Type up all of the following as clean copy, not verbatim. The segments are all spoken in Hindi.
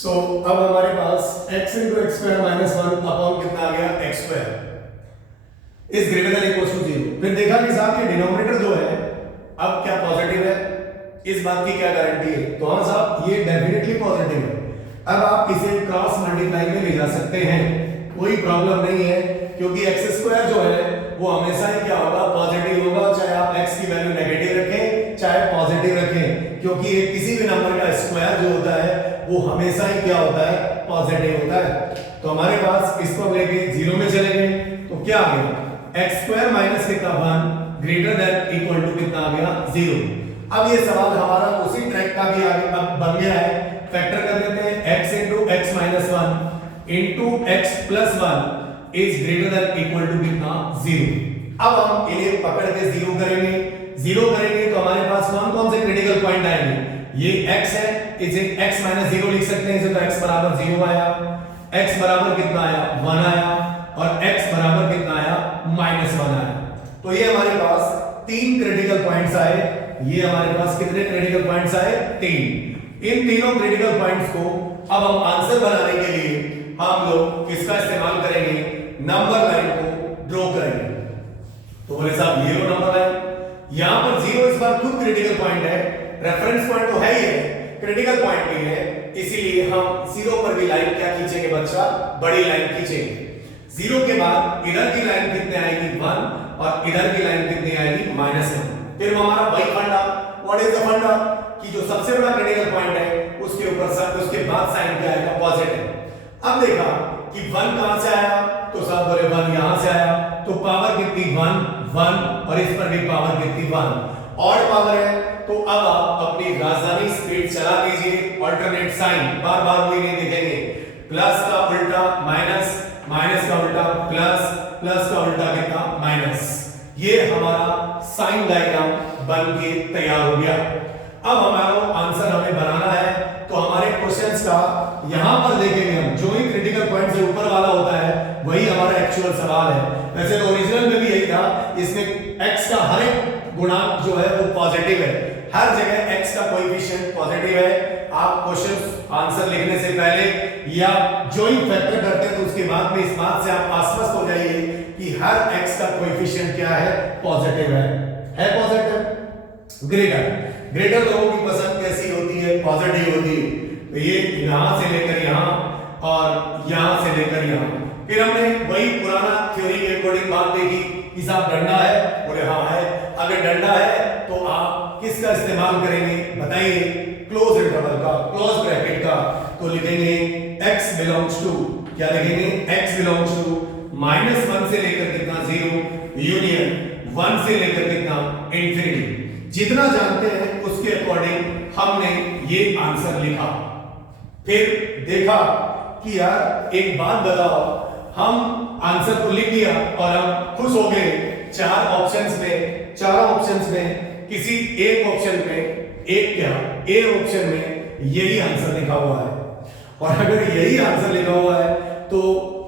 सो अब हमारे पास x into x square minus one upon कितना आ गया x square is greater than equal to zero. फिर देखा कि साहब ये डिनोमिनेटर जो है अब क्या पॉजिटिव है, इस बात की क्या गारंटी है? तो हाँ साहब ये डेफिनेटली पॉजिटिव है। अब आप इसे क्रॉस मल्टीप्लाई में ले जा सकते हैं, कोई प्रॉब्लम नहीं है, क्योंकि एक्स स्क्वायर जो है वो हमेशा ही क्या होगा, पॉजिटिव होगा, चाहे आप x की वैल्यू नेगेटिव रखें चाहे पॉजिटिव रखें, क्योंकि ये किसी भी नंबर का स्क्वायर जो होता है वो हमेशा ही क्या होता है, पॉजिटिव होता है। तो हमारे पास इसको लेके जीरो में चले गए तो क्या आ गया, एक्स स्क्वायर माइनस कितना 1 ग्रेटर देन इक्वल टू कितना आ गया 0। अब ये सवाल हमारा उसी ट्रैक का भी आगे अब बन गया है, फैक्टर कर देते हैं x into x minus one into x plus one is greater than equal to कितना 0। अब हम इन्हें पकड़ के जीरो करेंगे तो हमारे पास कौन से क्रिटिकल पॉइंट आएंगे, ये x है, इसे x माइनस 0 लिख सकते हैं, इसे तो x बराबर 0 आया, x बराबर कितना आया 1 आया, और x बराबर कितना आया -1 आया। तो ये हमारे पास तीन क्रिटिकल पॉइंट्स आए, ये हमारे पास कितने क्रिटिकल पॉइंट्स आए, तीन। इन तीनों क्रिटिकल पॉइंट्स को अब हम आंसर बनाने के लिए हम लोग किसका इस्तेमाल करेंगे, नंबर लाइन को ड्रॉ करेंगे। तो बोले साहब ये लो नंबर लाइन, यहां पर 0 इस बार खुद क्रिटिकल पॉइंट है, रेफरेंस पॉइंट तो है ही है, क्रिटिकल पॉइंट भी है, इसीलिए हम 0 पर भी लाइन क्या खींचेंगे बच्चा, बड़ी लाइन खींचेंगे। 0 के बाद इधर की लाइन कितने आएगी 1 और इधर की लाइन कितनी आएगी -1। फिर हमारा वही फंडा, व्हाट इज द फंडा, कि जो सबसे बड़ा क्रिटिकल पॉइंट है उसके ऊपर उसके बाद साइन क्या आएगा, पॉजिटिव। अब देखा कि 1 कहां से आया, तो सब बोले 1 यहां से आया, तो पावर कितनी 1 और इस पर भी पावर कितनी 1, ऑड पावर है। तो अब आप अपनी राजधानी स्पीड चला दीजिए, अल्टरनेट साइन, बार बार वही नहीं देखेंगे, प्लस का उल्टा माइनस, माइनस का उल्टा प्लस, प्लस का उल्टा कितना माइनस। ये हमारा साइन डायग्राम बन के तैयार हो गया। अब हमारा आंसर हमें बनाना है, तो हमारे क्वेश्चंस का यहां पर देखेंगे हम, जो ही क्रिटिकल पॉइंट से ऊपर वाला होता है वही हमारा एक्चुअल सवाल है। वैसे तो ओरिजिनल में भी यही था, इसमें x का हर एक गुणांक जो है वो पॉजिटिव है, हर जगह x का कोएफिशिएंट पॉजिटिव है। आप क्वेश्चन आंसर लिखने से पहले या जॉइंट फैक्टर करते हैं तो उसके बाद में इस बात से आप आश्वस्त हो जाइए कि हर x का कोएफिशिएंट क्या है, पॉजिटिव है पॉजिटिव। ग्रेटर लोगों की पसंद कैसी होती है, पॉजिटिव होती है। तो ये यहां से लेकर यहां और यहां से लेकर यहां। फिर हमने वही पुराना थ्योरी के अकॉर्डिंग बात देखी कि साहब डंडा है, बोले हाँ है। अगर डंडा है तो आप किसका इस्तेमाल करेंगे बताइए, क्लोज इंटरवल का, क्लोज ब्रैकेट का। तो लिखेंगे x बिलोंग्स टू, क्या लिखेंगे, x बिलोंग्स टू -1 से लेकर कितना 0 यूनियन 1 से लेकर कितना इंफिनिटी। जितना जानते हैं उसके अकॉर्डिंग हमने ये आंसर लिखा। फिर देखा कि यार एक बात बताओ, हम आंसर को लिख दिया और हम खुश हो गए, चारों ऑप्शंस में किसी एक ऑप्शन में, एक क्या ए ऑप्शन में यही आंसर लिखा हुआ है। और अगर यही आंसर लिखा हुआ है तो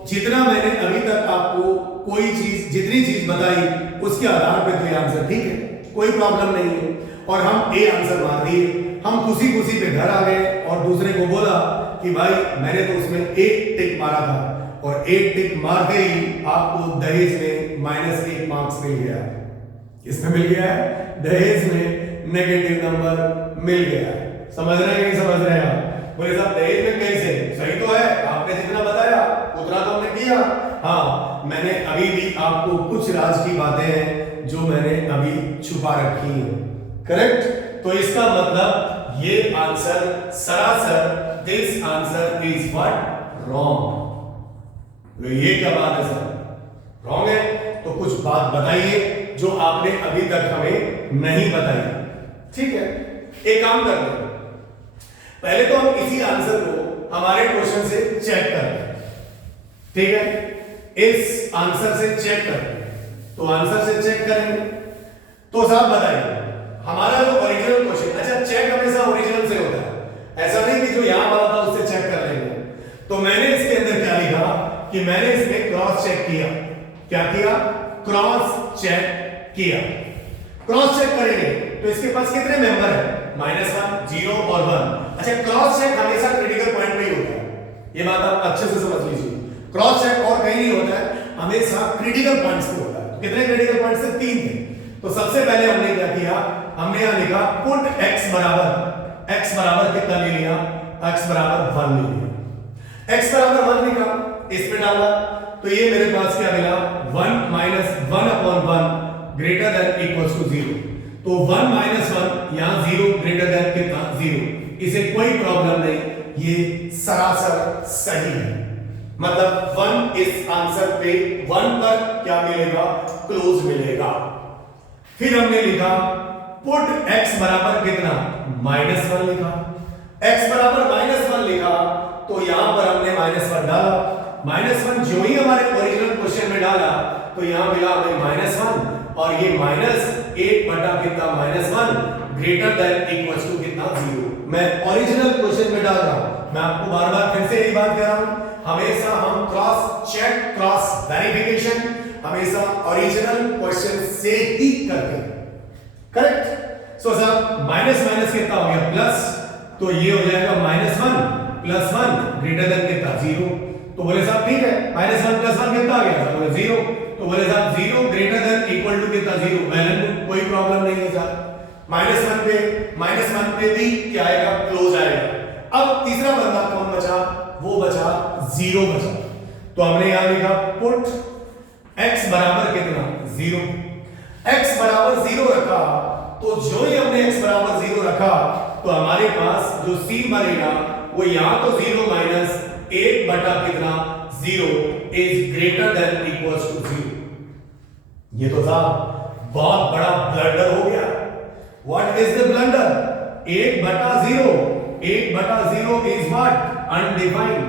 जितना मैंने अभी तक आपको कोई चीज, जितनी चीज बताई उसके आधार पर तो ये आंसर ठीक है, कोई प्रॉब्लम नहीं है। और हम ए आंसर मार दिए, हम खुशी खुशी पे घर आ गए और दूसरे को बोला कि भाई मैंने तो उसमें एक टिक मारा था, और एक टिक मारते ही आपको दहेज में -1 मार्क्स मिल गया। किसमें मिल गया है, दहेज में नेगेटिव नंबर मिल गया है। समझ रहे हैं, नहीं समझ रहे हैं आप? बोले साहब दहेज में कैसे, सही तो है, आपने जितना बताया उतना तो हमने किया। हाँ, मैंने अभी भी आपको कुछ राज की बातें हैं जो मैंने अभी छुपा रखी हैं, करेक्ट। तो इसका मतलब ये आंसर सरासर, this answer is what, wrong. तो ये क्या बात है सर, रॉन्ग है? तो कुछ बात बताइए जो आपने अभी तक हमें नहीं बताई। ठीक है, एक काम करते हैं, पहले तो हम इसी आंसर को हमारे क्वेश्चन से चेक करते हैं। ठीक है, इस आंसर से चेक करते हैं। तो आंसर से चेक करेंगे तो साहब बताइए हमारा जो ओरिजिनल क्वेश्चन, अच्छा चेक हमेशा ओरिजिनल से होता है, ऐसा नहीं कि जो यहां वाला था उससे चेक कर लेंगे। तो मैंने इसके अंदर क्या लिखा कि मैंने इसमें क्रॉस चेक किया। क्या किया, क्रॉस चेक किया। क्रॉस चेक करेंगे तो इसके पास कितने मेंबर है, -1 0 और 1। अच्छा, क्रॉस चेक हमेशा क्रिटिकल पॉइंट पे ही होता है, ये बात आप अच्छे से समझ लीजिए। क्रॉस चेक और कहीं नहीं होता है, हमेशा क्रिटिकल पॉइंट्स पे होता है। कितने क्रिटिकल पॉइंट्स थे? 3 थे। तो सबसे पहले हमने क्या किया, हमने यहां लिखा पुट x बराबर कितना ले लिया, x बराबर 1 ले लिया। x बराबर 1 लिखा, इस पे डाला, तो ये मेरे पास क्या मिला, 1 minus 1/1 greater than equals to 0। तो 1 माइनस 1 यहां 0 ग्रेटर देन कितना, 0। इसे कोई प्रॉब्लम नहीं, ये सरासर सही है। मतलब 1 इस आंसर पे 1 पर क्या मिलेगा, क्लोज मिलेगा। फिर हमने लिखा पुट x बराबर कितना, -1 लिखा। x बराबर -1 लिखा, तो यहां पर हमने -1 डाला। -1 जो ही हमारे ओरिजिनल क्वेश्चन में डाला, तो यहां मिला हमें -1, और ये -8 बटा कितना, -1 ग्रेटर देन इक्वल्स टू कितना, 0। मैं ओरिजिनल क्वेश्चन में डाल रहा हूं। मैं आपको बार बार फिर से यही बात कह रहा हूं, हमेशा हम क्रॉस चेक, क्रॉस वेरिफिकेशन हमेशा ओरिजिनल क्वेश्चन से ही करते हैं। Correct. So sir minus minus कितना हो गया, प्लस, तो ये हो जाएगा -1 + 1 ग्रेटर देन कितना, 0। तो बोले साहब ठीक है, -1 + 1 कितना आ गया, बोले 0। तो बोले साहब 0 ग्रेटर देन इक्वल टू कितना, 0। वैल्यू कोई प्रॉब्लम नहीं है सर। -1 पे भी क्या आएगा, क्लोज आएगा। अब तीसरा बंदा कौन बचा, वो बचा 0 बचा। तो हमने यहां लिखा पुट x बराबर कितना, 0। x बराबर 0 रखा, तो जो ही हमने x बराबर 0 रखा, तो हमारे पास जो c बनेगा वो यहां तो 0 माइनस 8 बटा कितना, 0 is greater than equals to 0। ये तो था बहुत बड़ा ब्लंडर हो गया। व्हाट इज द ब्लंडर, 8 बटा 0, 8 बटा 0 इज व्हाट, अनडिफाइंड।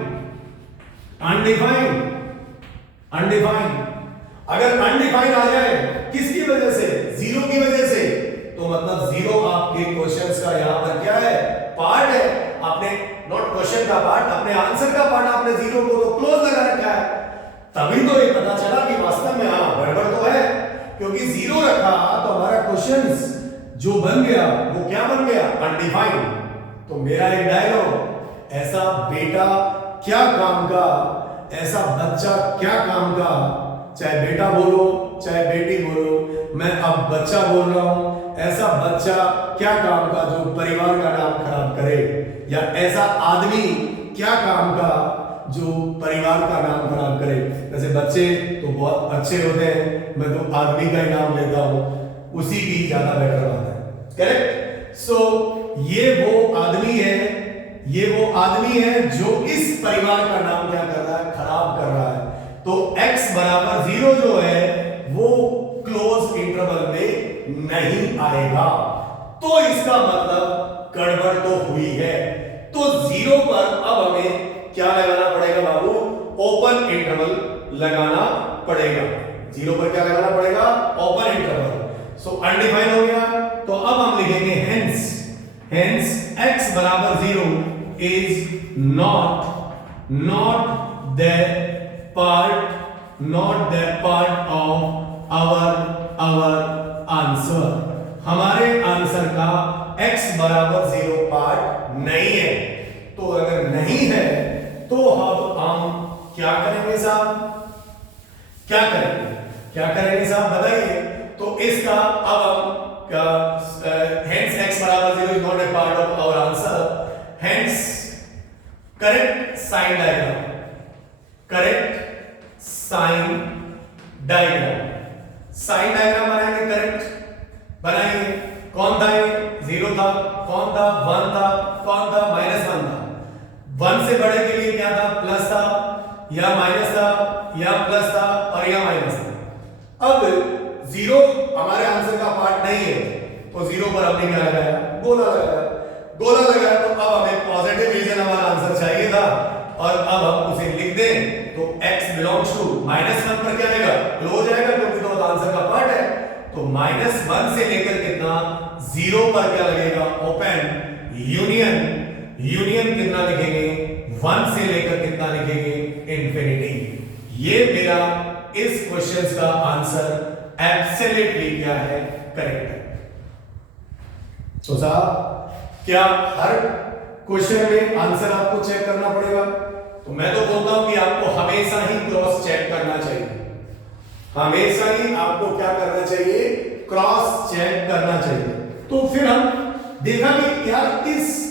अगर अनडिफाइंड आ जाए किसकी वजह से, 0 की वजह से, तो मतलब 0 आपके क्वेश्चंस का यहां पर क्या है, पार्ट है। आपने नॉट क्वेश्चन का पार्ट, अपने आंसर का पार्ट आपने 0 को तो क्लोज लगा रखा है। तभी तो ये पता चला कि वास्तव में हां गड़बड़ तो है, क्योंकि 0 रखा तो हमारा क्वेश्चंस जो बन गया वो क्या बन गया, अनडिफाइंड। तो मेरा एक डायलॉग, ऐसा बेटा क्या काम का, ऐसा बच्चा क्या काम का, चाहे बेटा बोलो चाहे बेटी बोलो, मैं अब बच्चा बोल रहा हूं, ऐसा बच्चा क्या काम का जो परिवार का नाम खराब करे, या ऐसा आदमी क्या काम का जो परिवार का नाम खराब करे। जैसे बच्चे तो बहुत अच्छे होते हैं, मैं तो आदमी का ही नाम लेता हूं, उसी की ज्यादा बेटर बात है। करेक्ट। सो ये वो आदमी है जो इस परिवार का नाम क्या कर रहा है, खराब कर रहा है। तो x बराबर 0 जो है वो क्लोज इंटरवल में नहीं आएगा, तो इसका मतलब गड़बड़ तो हुई है। तो 0 पर अब हमें क्या लगाना पड़ेगा बाबू, ओपन इंटरवल लगाना पड़ेगा। 0 पर क्या लगाना पड़ेगा, ओपन इंटरवल। सो अनडिफाइंड हो गया, तो अब हम लिखेंगे हेंस x बराबर 0 is not the part of our answer। हमारे आंसर का x बराबर 0 पार्ट नहीं है। तो अगर नहीं है तो अब हम क्या करेंगे साहब, क्या करेंगे साहब बताइए। तो इसका अब हम hence x बराबर 0 is not a part of our answer, hence correct sign diagram बनाएंगे, करेक्ट बनाएंगे। कौन था ये, 0 था, कौन था, 1 था, कौन था, -1 था। 1 से बड़े के लिए क्या था, प्लस था या माइनस था, या प्लस था और या माइनस था। अब 0 हमारे आंसर का पार्ट नहीं है, तो 0 पर हमने क्या लगाया, गोला लगाया। तो अब हमें पॉजिटिव रीजन हमारा आंसर चाहिए था, और अब हम उसे लिख दें तो x बिलोंग्स टू -1 पर क्या आएगा, क्लोज आएगा, क्योंकि तो आंसर का पार्ट है। तो -1 से लेकर कितना, 0 पर क्या लगेगा, ओपन यूनियन कितना लिखेंगे, 1 से लेकर कितना लिखेंगे, इंफिनिटी। ये मेरा इस क्वेश्चन का आंसर एब्सोल्युटली क्या है, करेक्ट है। तो साहब क्या हर क्वेश्चन में आंसर आपको चेक करना पड़ेगा? तो मैं तो बोलता हूं कि आपको हमेशा ही क्रॉस चेक करना चाहिए। हमेशा ही आपको क्या करना चाहिए? क्रॉस चेक करना चाहिए। तो फिर हम देखा कि यार इस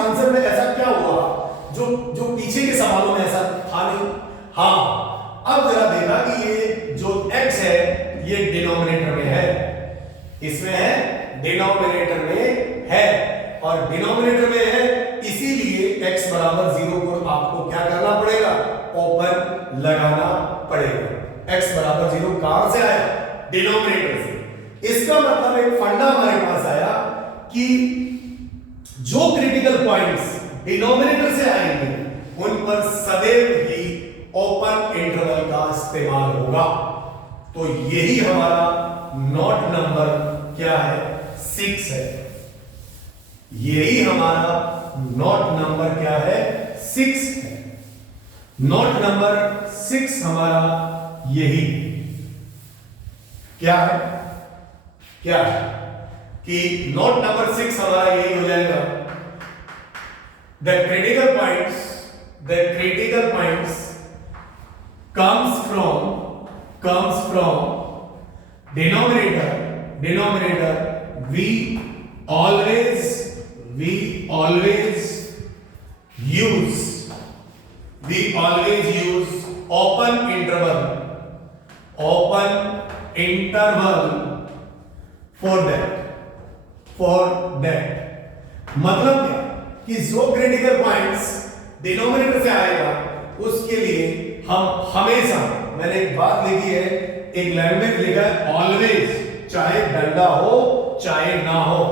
आंसर में ऐसा क्या हुआ जो जो पीछे के सवालों में ऐसा था नहीं। हाँ, अब जरा देखा कि ये जो x है ये डिनोमिनेटर में है, इसमें है, डिनोमिनेटर में है, और डिनोमिनेटर में है इसीलिए x बराबर 0 को आपको क्या करना पड़ेगा? ओपन लगाना पड़ेगा। x बराबर 0 कहां से आया? डिनोमिनेटर से। इसका मतलब एक फंडा हमारे पास आया कि जो क्रिटिकल पॉइंट्स डिनोमिनेटर से आएंगे उन पर सदैव ही ओपन इंटरवल का इस्तेमाल होगा। तो यही हमारा नोट नंबर क्या है? 6 है। यही हमारा नोट नंबर क्या है? 6 है। नोट नंबर 6 हमारा यही क्या है? क्या है कि नोट नंबर 6 हमारा यही हो जाएगा, the critical points comes from denominator. We always use open interval for that मतलब क्या कि जो क्रिटिकल पॉइंट्स डिनोमिनेटर से आएगा उसके लिए हम हमेशा, मैंने एक बात लिखी है, एक लैंग्वेज लिखा है ऑलवेज, चाहे डंडा हो चाहे ना हो।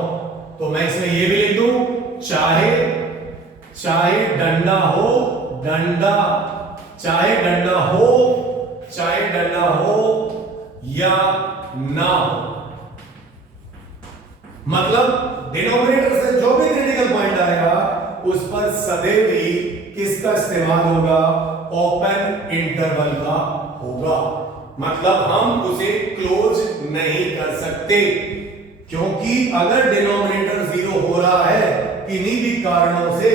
तो मैं इसमें ये भी लिख दूं, चाहे डंडा हो, चाहे डंडा हो या ना हो। मतलब डिनोमिनेटर से जो भी क्रिटिकल पॉइंट आएगा उस पर सदैव ही किसका इस्तेमाल होगा? ओपन इंटरवल का होगा। मतलब हम उसे क्लोज नहीं कर सकते, क्योंकि अगर डिनोमिनेटर 0 हो रहा है किन्हीं भी कारणों से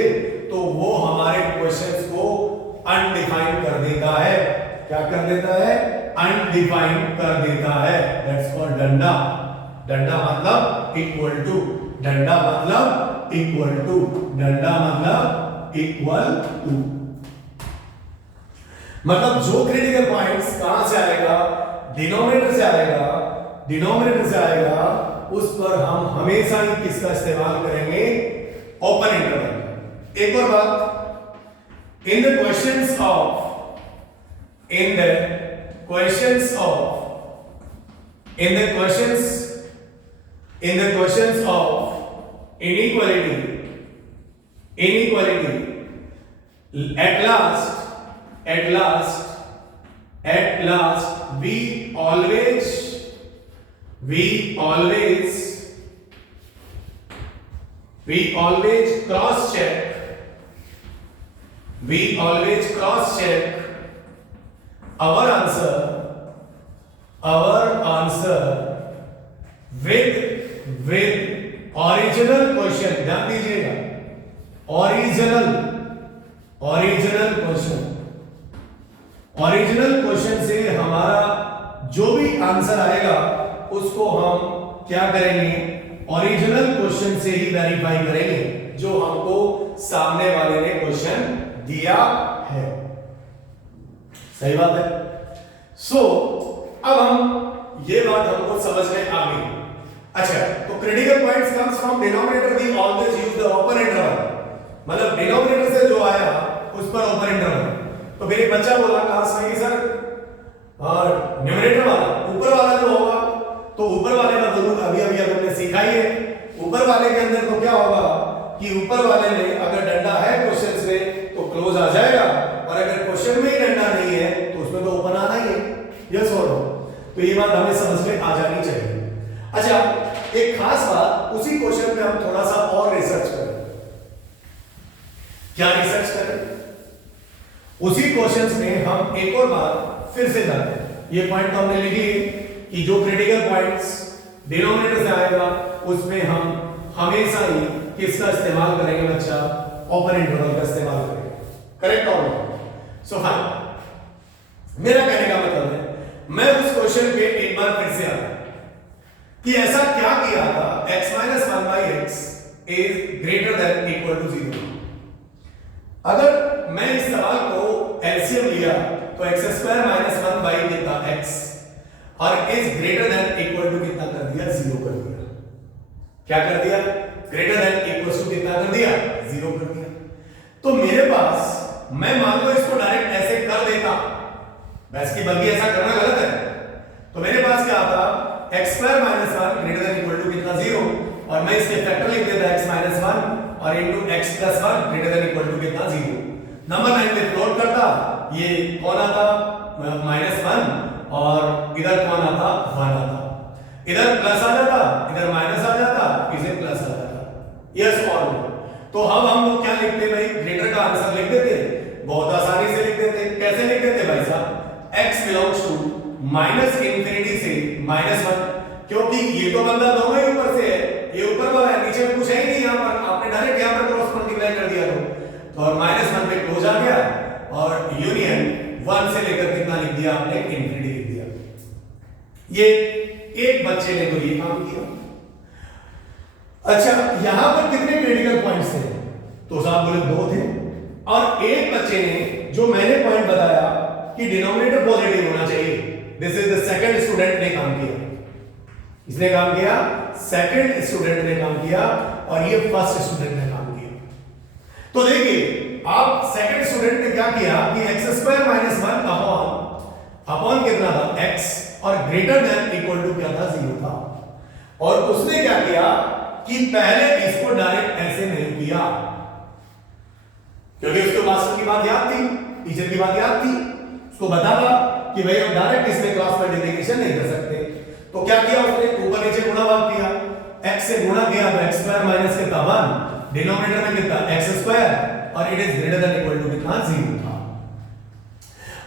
तो वो हमारे क्वेश्चंस को अनडिफाइंड कर देता है। क्या कर देता है? अनडिफाइंड कर देता है। दैट्स कॉल्ड डंडा। डंडा मतलब इक्वल टू, डंडा मतलब इक्वल टू, डंडा मतलब इक्वल टू। मतलब जो क्रिटिकल पॉइंट्स कहां से आएगा? डिनोमिनेटर से आएगा, उस पर हम हमेशा ही किसका इस्तेमाल करेंगे? Open interval. एक और बात, in the questions of inequality, at last we always cross check our answer with original question. ध्यान दीजिएगा, ओरिजिनल क्वेश्चन से हमारा जो भी आंसर आएगा उसको हम क्या करेंगे? ओरिजिनल क्वेश्चन से ही वेरीफाई करेंगे जो हमको सामने वाले ने क्वेश्चन दिया है। सही बात है। अब हम ये बात हमको समझ में आ गई। अच्छा, तो critical points comes from denominator, we always use the open interval. मतलब डिनोमिनेटर से जो आया उस पर ओपन इंटरवल। तो फिर एक बच्चा बोला क्लास में कि सर न्यूमरेटर वाला, ऊपर वाला जो होगा, तो ऊपर वाले का बोलूंगा अभी हमने सीखा ही है। ऊपर वाले के अंदर तो क्या होगा कि ऊपर वाले में अगर डंडा है क्वेश्चंस में तो क्लोज आ जाएगा, और अगर क्वेश्चन में ही डंडा नहीं है तो उसमें तो ओपन आना ही है। यस और नो? तो ये बात हमें समझ में आ जानी चाहिए। अच्छा, एक खास बात, उसी क्वेश्चन पे हम थोड़ा सा और रिसर्च करें। क्या रिसर्च करें? उसी क्वेश्चंस में हम एक और बार फिर से जाते हैं। ये पॉइंट तो हमने लिखी कि जो क्रिटिकल पॉइंट्स डिनोमिनेटर से आएगा उसमें हम हमेशा ही किसका इस्तेमाल करेंगे बच्चा? ओपन इंटरवल का इस्तेमाल करेंगे। करेक्ट और सो हाँ, मेरा कहने का मतलब है मैं उस क्वेश्चन पे एक बार फिर से आता कि ऐसा क्या किया था x minus 1 by x is greater than equal to 0। अगर मैं इस सवाल को एलसीएम लिया तो एक्स स्क्वायर माइनस 1 बाई कितना x और is greater than equal to कितना कर दिया? 0 कर दिया। क्या कर दिया? ग्रेटर देन इक्वल टू कितना कर दिया? 0 कर दिया। तो मेरे पास, मैं मान लो इसको डायरेक्ट ऐसे कर देता, बस की बल्कि ऐसा करना गलत है, तो मेरे पास क्या आता? X square minus 1 greater than equal to कितना? 0, और मैं इसके फैक्टर लिख देता एक्स माइनस 1 और into x plus 1 greater than equal to कितना? 0। नंबर 9 पे प्लॉट करता, ये कौन आता? -1, और इधर कौन आता? 1 आता। इधर प्लस आ जाता, इधर माइनस आ जाता, इधर प्लस आ जाता। यस और नो। तो अब हम लोग क्या लिखते भाई? ग्रेटर का आंसर लिख देते, बहुत आसानी से लिख देते। कैसे लिख देते भाई साहब? x belongs to minus infinity से -1, क्योंकि ये तो बंदा दोनों ही ऊपर से है, ये ऊपर वाला है, नीचे में कुछ है ही नहीं। यहां पर आपने डायरेक्ट यहां पर क्रॉस मल्टीप्लाई कर दिया तो और -1 पे क्लोज आ गया और यूनियन 1 से लेकर कितना लिख दिया आपने? इंफिनिटी लिख दिया। ये एक बच्चे ने तो ये काम किया। अच्छा, यहां पर कितने क्रिटिकल पॉइंट्स थे? तो साहब बोले 2 थे, और एक बच्चे ने जो मैंने पॉइंट बताया कि डिनोमिनेटर पॉजिटिव होना चाहिए, this is the second student ने काम किया। इसने काम किया, सेकंड स्टूडेंट ने काम किया, और ये फर्स्ट स्टूडेंट ने काम किया। तो देखिए, आप सेकंड स्टूडेंट ने क्या किया कि एक्स स्क्वायर माइनस 1 अपॉन कितना था? x, और ग्रेटर देन इक्वल टू क्या था? 0 था। और उसने क्या किया कि पहले इसको डायरेक्ट ऐसे नहीं किया, क्योंकि उसको मास्टर की बात याद थी, टीचर की बात याद थी, उसको बता था कि भाई हम डायरेक्ट इसमें क्रॉस मल्टीप्लिकेशन नहीं कर सकते। तो क्या किया उसने? ऊपर नीचे गुणा भाग किया, x से गुणा किया तो x स्क्वायर माइनस कितना? 1, डिनोमिनेटर में कितना? x स्क्वायर, और it is greater than equal to कितना? 0 था।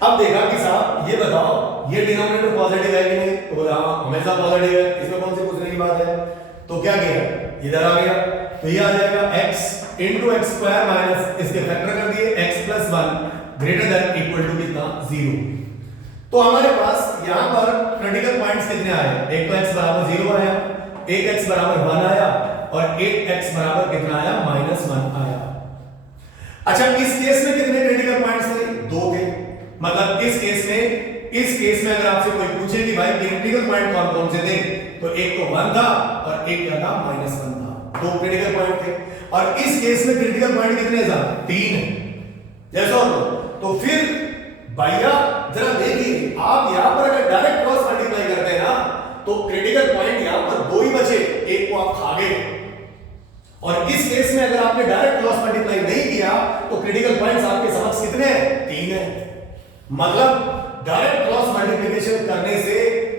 अब देखा कि साहब ये बताओ, ये डिनोमिनेटर पॉजिटिव है कि नहीं? तो हां, हमेशा पॉजिटिव है, इसमें कौन सी पूछने की बात है? तो क्या किया? इधर आ गया, तो ये आ जाएगा x into x square minus इसके फैक्टर कर दिए x plus 1 greater than equal to कितना? 0। तो हमारे पास यहां पर क्रिटिकल पॉइंट्स कितने आए? एक तो x बराबर 0 आया, एक x बराबर 1 आया, और एक x बराबर कितना आया? -1 आया। अच्छा, इस केस में कितने क्रिटिकल पॉइंट्स थे? 2 थे। मतलब इस केस में अगर आपसे कोई पूछे कि भाई क्रिटिकल पॉइंट कौन कौन से थे, तो एक तो 1 था और एक क्या था? -1 था। 2 क्रिटिकल पॉइंट थे। और इस केस में क्रिटिकल पॉइंट कितने थे? 3 है। जैसा तो फिर भैया जरा देखिए, आप यहां पर अगर डायरेक्ट क्रॉस मल्टीप्लाई करते हैं ना, तो क्रिटिकल पॉइंट यहां पर 2 ही बचे, एक को आप खा गए। और इस केस में अगर आपने डायरेक्ट क्रॉस मल्टीप्लाई नहीं किया, तो क्रिटिकल पॉइंट्स आपके समक्ष कितने हैं? 3 है। मतलब डायरेक्ट क्रॉस मल्टीप्लिकेशन करने से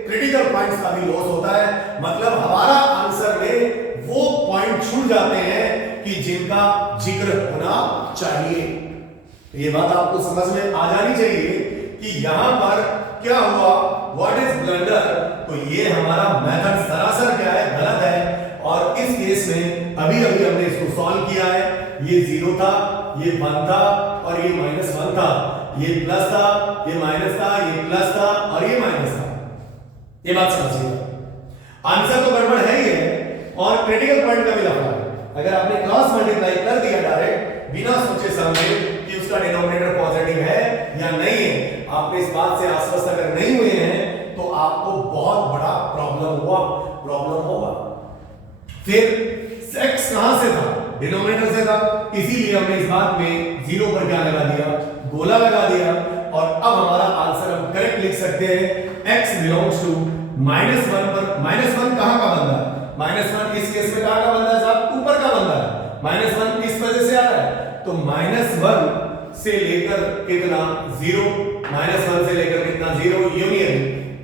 क्रिटिकल पॉइंट्स का भी लॉस होता है। मतलब हमारा आंसर में वो पॉइंट छूट जाते हैं कि जिनका जिक्र होना चाहिए। तो ये बात आपको समझ में आ जानी चाहिए कि यहां पर क्या हुआ, व्हाट इज ब्लंडर। तो ये हमारा मेथड सरासर क्या है? गलत है। और इस केस में अभी हमने इसको सॉल्व किया है। ये 0 था, ये 1 था, और ये -1 था, ये प्लस था, ये माइनस था, ये प्लस था, और ये माइनस था। ये बात समझिएगा, आंसर तो गड़बड़ है ही है, और क्रिटिकल पॉइंट का भी लफड़ा है। अगर आपने क्रॉस मल्टीप्लाई कर दिया डायरेक्ट बिना सोचे समझे कि उसका डिनोमिनेटर पॉजिटिव है या नहीं है, आपने इस बात से आश्वस्त अगर नहीं हुए हैं, तो आपको बहुत बड़ा प्रॉब्लम होगा। फिर x कहां से था? डिनोमिनेटर से था, इसीलिए हमने इस बात में 0 पर क्या लगा दिया? गोला लगा दिया। और अब हमारा आंसर हम करेक्ट लिख सकते हैं, x बिलोंग्स टू -1 पर। -1 कहां का बंदा है? -1 इस केस में कहां का बंदा है साहब? ऊपर का बंदा है। -1 इस वजह से आ रहा है, तो -1 से लेकर कितना? 0, -1 से लेकर कितना? 0, यूनियन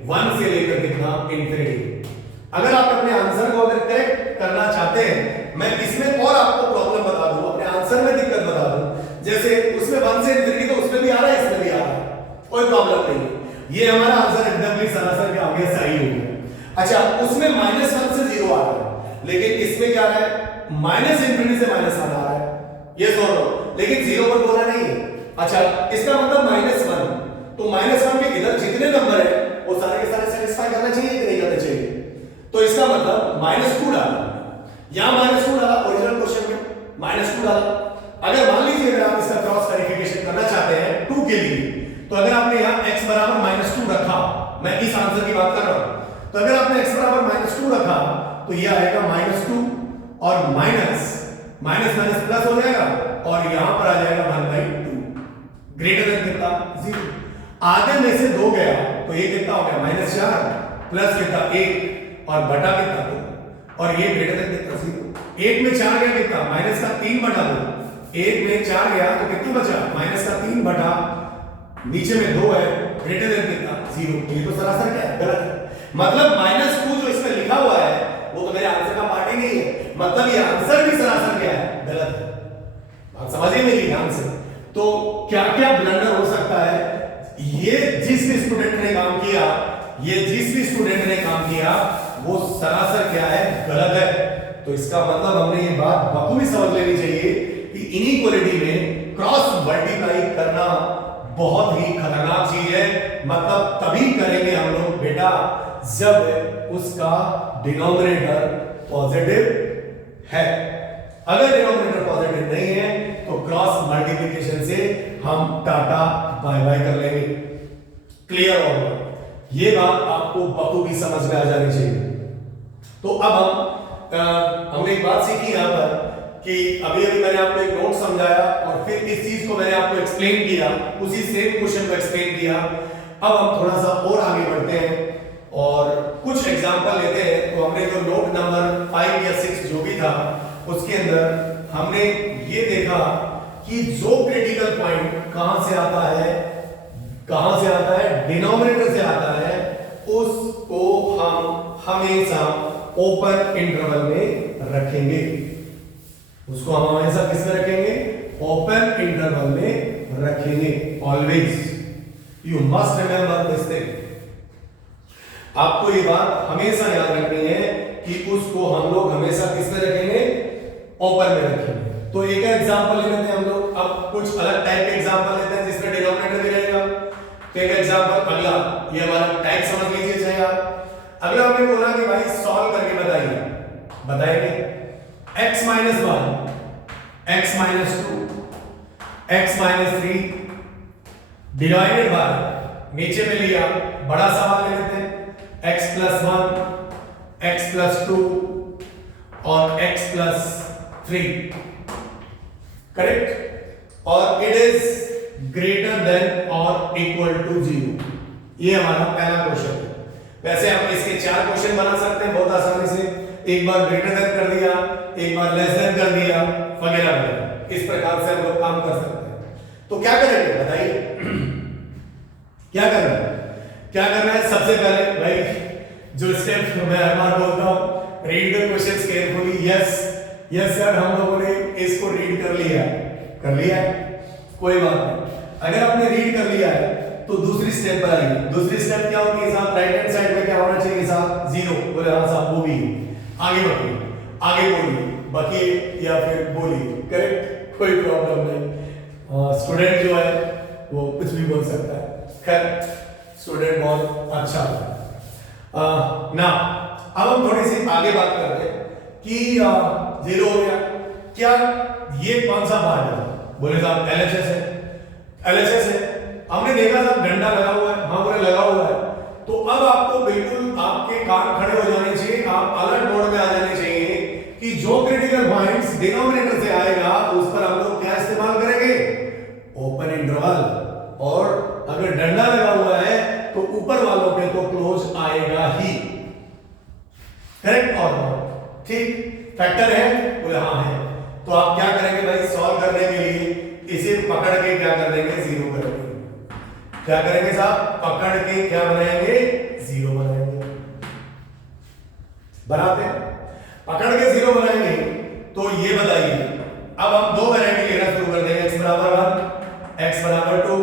1 से लेकर कितना? इंफिनिटी। अगर आप अपने आंसर को अगर करेक्ट करना चाहते हैं, मैं इसमें और आपको प्रॉब्लम बता दूं, अपने आंसर में दिक्कत बता दूं। जैसे उसमें 1 से इंफिनिटी, तो उसमें भी आ रहा है, इसमें भी आ रहा है, कोई प्रॉब्लम नहीं। ये हमारा आंसर एकदम सरासर के आगे सही हो गया। अच्छा, उसमें -1 से 0 आ रहा है, लेकिन इसमें क्या रहा है माइनस इंफिनिटी से माइनस वन आ रहा है, ये दोनों, लेकिन जीरो पर बोला नहीं है। अच्छा इसका मतलब -1, तो -1 के इधर जितने नंबर है वो सारे के सारे सेटिस्फाई करना चाहिए कि नहीं करना चाहिए, तो इसका मतलब -2 डाला, यहां -2 डाला, ओरिजिनल क्वेश्चन में -2 डाला। अगर मान लीजिए अगर आप इसका क्रॉस वेरिफिकेशन करना चाहते हैं 2 के लिए, तो अगर आपने यहां x बराबर -2 रखा, मैं इस आंसर की बात कर रहा हूं, तो अगर आपने x बराबर -2 रखा तो ये आएगा -2 और माइनस माइनस प्लस हो जाएगा और यहां पर आ जाएगा 1/2 ग्रेटर देन कितना 0। आधे में से 2 गया तो ये कितना हो गया -4 प्लस कितना 1 और बटा कितना 2 और ये ग्रेटर देन कितना 0। 1 में 4 गया कितना -3/2, 1 में 4 गया तो कितना बचा -3 बटा नीचे में 2 है ग्रेटर देन कितना 0। ये तो सरासर क्या है गलत है, मतलब -2 जो इसमें लिखा हुआ है वो तो मेरे आंसर का पार्ट ही नहीं है, मतलब ये आंसर भी सरासर क्या है गलत है। बात समझिए मेरी ध्यान से। तो क्या क्या ब्लंडर हो सकता है, ये जिस भी स्टूडेंट ने काम किया, ये जिस भी स्टूडेंट ने काम किया वो सरासर क्या है गलत है। तो इसका मतलब हमने ये बात बखूबी समझ लेनी चाहिए कि इनइक्वालिटी में क्रॉस मल्टीप्लाई करना बहुत ही खतरनाक चीज है, मतलब तभी करेंगे हम लोग बेटा जब उसका डिनोमिनेटर पॉजिटिव है। अगर डिनोमिनेटर पॉजिटिव नहीं है तो क्रॉस मल्टीप्लिकेशन से हम टाटा बाय बाय कर लेंगे। क्लियर होगा, ये बात आपको बखूबी समझ में आ जानी चाहिए। तो अब हमने एक बात सीखी यहां पर कि अभी मैंने आपको एक नोट समझाया और फिर इस चीज को मैंने आपको एक्सप्लेन किया, उसी सेम क्वेश्चन को एक्सप्लेन किया। अब हम थोड़ा सा और आगे बढ़ते हैं और कुछ एग्जांपल लेते हैं। तो हमने जो नोट नंबर 5 या 6 जो भी था उसके अंदर हमने ये देखा कि जो क्रिटिकल पॉइंट कहां से आता है, कहां से आता है, डिनोमिनेटर से आता है, उसको हम हमेशा ओपन इंटरवल में रखेंगे। उसको हम हमेशा किस में रखेंगे, ओपन इंटरवल में रखेंगे। Always you must remember this thing. आपको ये बात हमेशा याद रखनी है कि उसको हम लोग हमेशा किस में रखेंगे, ओपन में रखेंगे। तो एक एग्जांपल ले लेते हैं हम लोग, अब कुछ अलग टाइप के एग्जांपल लेते हैं जिसमें डिनोमिनेटर भी रहेगा। तो एक एग्जांपल अगला, ये हमारा टाइप समझ लीजिए चाहे आप। अगला हमने बोला कि भाई सॉल्व करके बताइए, बताएंगे x - 1 x - 2 x - 3 divided by, नीचे में लिया बड़ा सवाल ले लेते हैं x + 1 x + 2 और x + 3, करेक्ट, और इट इज ग्रेटर देन और इक्वल टू 0। ये हमारा पहला क्वेश्चन है। वैसे हम इसके 4 क्वेश्चन बना सकते हैं बहुत आसानी से, एक बार ग्रेटर देन कर दिया, एक बार लेस देन कर दिया, वगैरह वगैरह, इस प्रकार से हम लोग काम कर सकते हैं। तो क्या करेंगे बताइए, क्या करना है, क्या करना है? सबसे पहले भाई जो स्टेप मैं हर बार बोलता हूं, read the questions carefully. Yes sir, हम लोगों ने इसको रीड कर लिया कोई बात नहीं। अगर आपने रीड कर लिया है तो दूसरी स्टेप पर आइए। दूसरी स्टेप क्या होगी साहब, राइट हैंड साइड में क्या होना चाहिए साहब, 0। बोले हाँ साहब वो भी, आगे बढ़िए, आगे बोलिए, बकिए या फिर बोलिए, करेक्ट, कोई प्रॉब्लम नहीं। स्टूडेंट जो है वो कुछ भी बोल सकता है, खैर स्टूडेंट बहुत अच्छा है। ना अब हम थोड़ी सी आगे बात करते हैं कि 0 हो गया, क्या ये कौन सा पार्ट है? बोले साहब LHS है, LHS है। हमने देखा था डंडा लगा हुआ है, हाँ बोले लगा हुआ है। तो अब आपको बिल्कुल आपके कान खड़े हो जाने चाहिए, आप अलर्ट मोड में आ जाने चाहिए कि जो क्रिटिकल पॉइंट्स डिनोमिनेटर से आएगा उस पर हम लोग क्या इस्तेमाल करेंगे, ओपन इंटरवल। और अगर डंडा लगा हुआ है तो ऊपर वालों पे तो क्लोज आएगा ही, करेक्ट और ठीक, फैक्टर है, बोले हाँ है। तो आप क्या करेंगे भाई, सॉल्व करने के लिए इसे पकड़ के क्या कर देंगे, 0 कर देंगे। क्या करेंगे साहब, पकड़ के क्या बनाएंगे, 0 बनाएंगे। बनाते हैं, पकड़ के 0 बनाएंगे। तो ये बताइए, अब हम दो वैरायटी लेना शुरू कर देंगे, x बराबर 1 x बराबर 2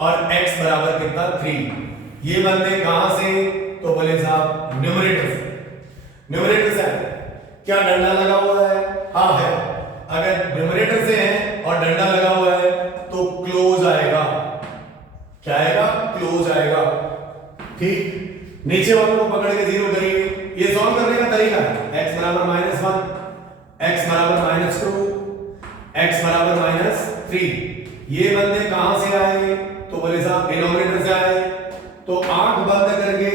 और x बराबर कितना 3। ये बनते कहां से, तो बोले साहब न्यूमरेटर से। न्यूमरेटर से क्या नीचे वालों को पकड़ के जीरो करेंगे। ये सॉल्व करने का तरीका है, x बराबर -1, x बराबर -2, x बराबर -3। ये बंदे कहां से आए? तो बोले साहब डिनोमिनेटर से आए। तो आंख बंद करके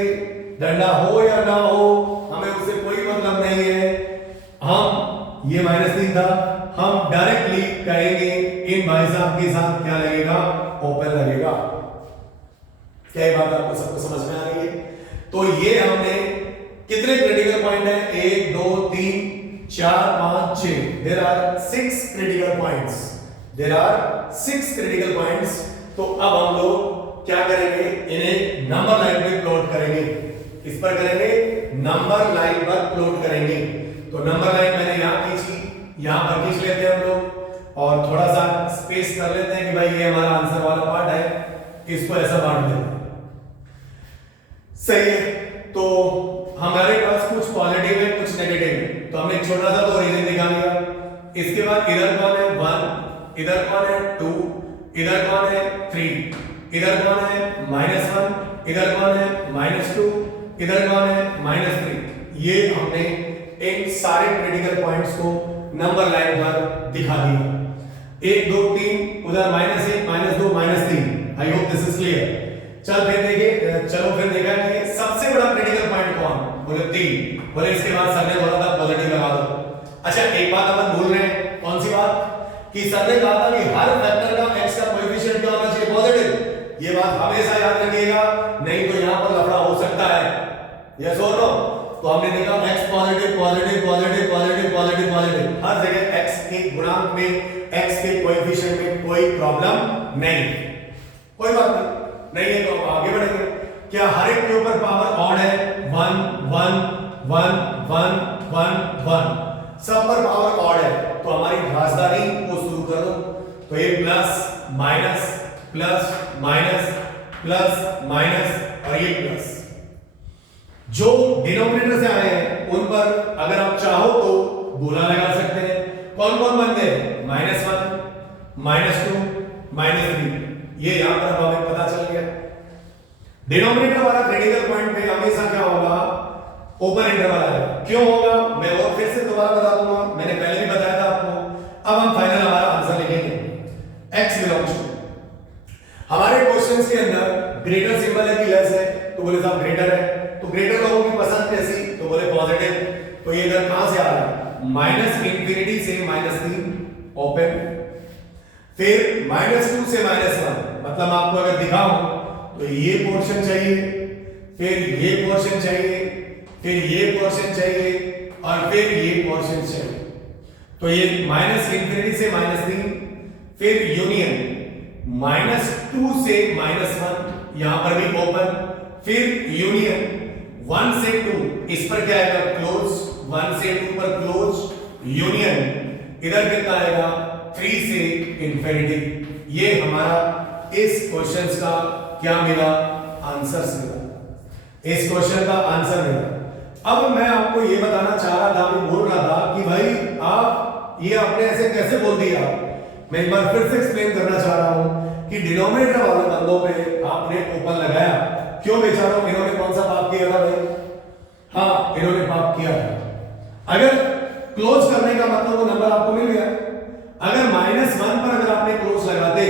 डंडा हो या ना हो हमें उससे कोई मतलब नहीं है। हम ये -3 था, हम डायरेक्टली कहेंगे इन भाई साहब के साथ क्या लगेगा? ओपन लगेगा। क्या ये बात आपको सबको समझ में आ रही है? तो ये हमने कितने क्रिटिकल पॉइंट है? 1 2 3 4 5 6। There are 6 critical points. There are 6 critical points. तो अब हम लोग क्या करेंगे? इन्हें नंबर लाइन पे प्लॉट करेंगे। किस पर करेंगे? नंबर लाइन पर प्लॉट करेंगे। तो नंबर लाइन मैंने यहां खींची, यहां पर खींच लेते हैं हम लोग और थोड़ा सा स्पेस कर लेते हैं कि भाई ये हमारा आंसर वाला पार्ट है, इसको ऐसा बांट देते हैं। सही है। तो हमारे पास कुछ पॉजिटिव है कुछ नेगेटिव है, तो हमने छोटा सा तो रीजन निकाल लिया। इसके बाद इधर कौन है? 1, इधर कौन है? 2, इधर कौन है? 3, इधर कौन है? -1, इधर कौन है? -2, इधर कौन है? -3। ये हमने इन सारे क्रिटिकल पॉइंट्स को नंबर लाइन पर दिखा दिया। 1 2 3, उधर -1 -2 -3। I hope this is clear. चलो फिर देखा कि सबसे बड़ा क्रिटिकल पॉइंट कौन? बोले 3। बोले इसके बाद सर ने बोला था पॉजिटिव लगा दो। अच्छा एक बात अपन भूल रहे हैं, कौन सी बात? कि सर ने कहा था कि हर फैक्टर का x का कोएफिशिएंट क्या होना चाहिए? पॉजिटिव। ये बात हमेशा याद रखिएगा, नहीं तो यहां पर लफड़ा हो सकता है। यस और नो? तो हमने देखा x positive positive positive positive positive positive, हर जगह x के गुणांक में, x के कोएफिशिएंट में कोई प्रॉब्लम नहीं, कोई बात नहीं है। तो आगे बढ़ेंगे। क्या हर एक के ऊपर पावर ऑड है? 1 1 1 1 1 1, सब पर पावर ऑड है। तो हमारी राजधानी को शुरू करो। तो ये plus minus plus minus plus minus और ये प्लस। जो डिनोमिनेटर से आए हैं उन पर अगर आप चाहो तो गोला लगा सकते हैं। कौन कौन बनते हैं? -1 -2 -3। ये यहां पर हमें पता चल गया। डिनोमिनेटर वाला क्रिटिकल पॉइंट पे हमेशा क्या होगा? ओपन इंटरवल आएगा। क्यों होगा? मैं और फिर से दोबारा बता दूंगा, मैंने पहले भी बताया था आपको। अब हम फाइनल हमारा आंसर लिखेंगे। x बिलोंग्स टू, हमारे क्वेश्चंस के अंदर ग्रेटर सिंबल है कि लेस है? तो बोले साहब ग्रेटर है। तो ग्रेटर लोगों की पसंद कैसी? तो बोले पॉजिटिव। तो ये इधर कहां से आ रहा है? -∞ से -3 ओपन, फिर -2 से -1। मतलब आपको अगर दिखाऊं तो ये पोर्शन चाहिए, फिर ये पोर्शन चाहिए, फिर ये पोर्शन चाहिए और फिर ये पोर्शन चाहिए। तो ये -∞ से -3, फिर यूनियन -2 से -1, यहां पर भी ओपन, फिर यूनियन 1 से 2, इस पर क्या आएगा? क्लोज। 1 से 2 पर क्लोज, यूनियन इधर कितना आएगा? 3 से इंफिनिटी। ये हमारा इस क्वेश्चन का क्या मिला? आंसर मिला। इस क्वेश्चन का आंसर मिला। अब मैं आपको ये बताना चाह रहा था, मैं बोल रहा था कि भाई आप ये आपने ऐसे कैसे बोल दिया। मैं एक बार फिर से एक्सप्लेन करना चाह रहा हूं कि डिनोमिनेटर वाले बंदों पे आपने ओपन लगाया। क्यों बेचारों? इन्होंने कौन सा पाप किया था भाई? हाँ, इन्होंने पाप किया था। अगर क्लोज करने का मतलब वो नंबर आपको मिल गया। अगर -1 पर अगर आपने क्लोज लगाते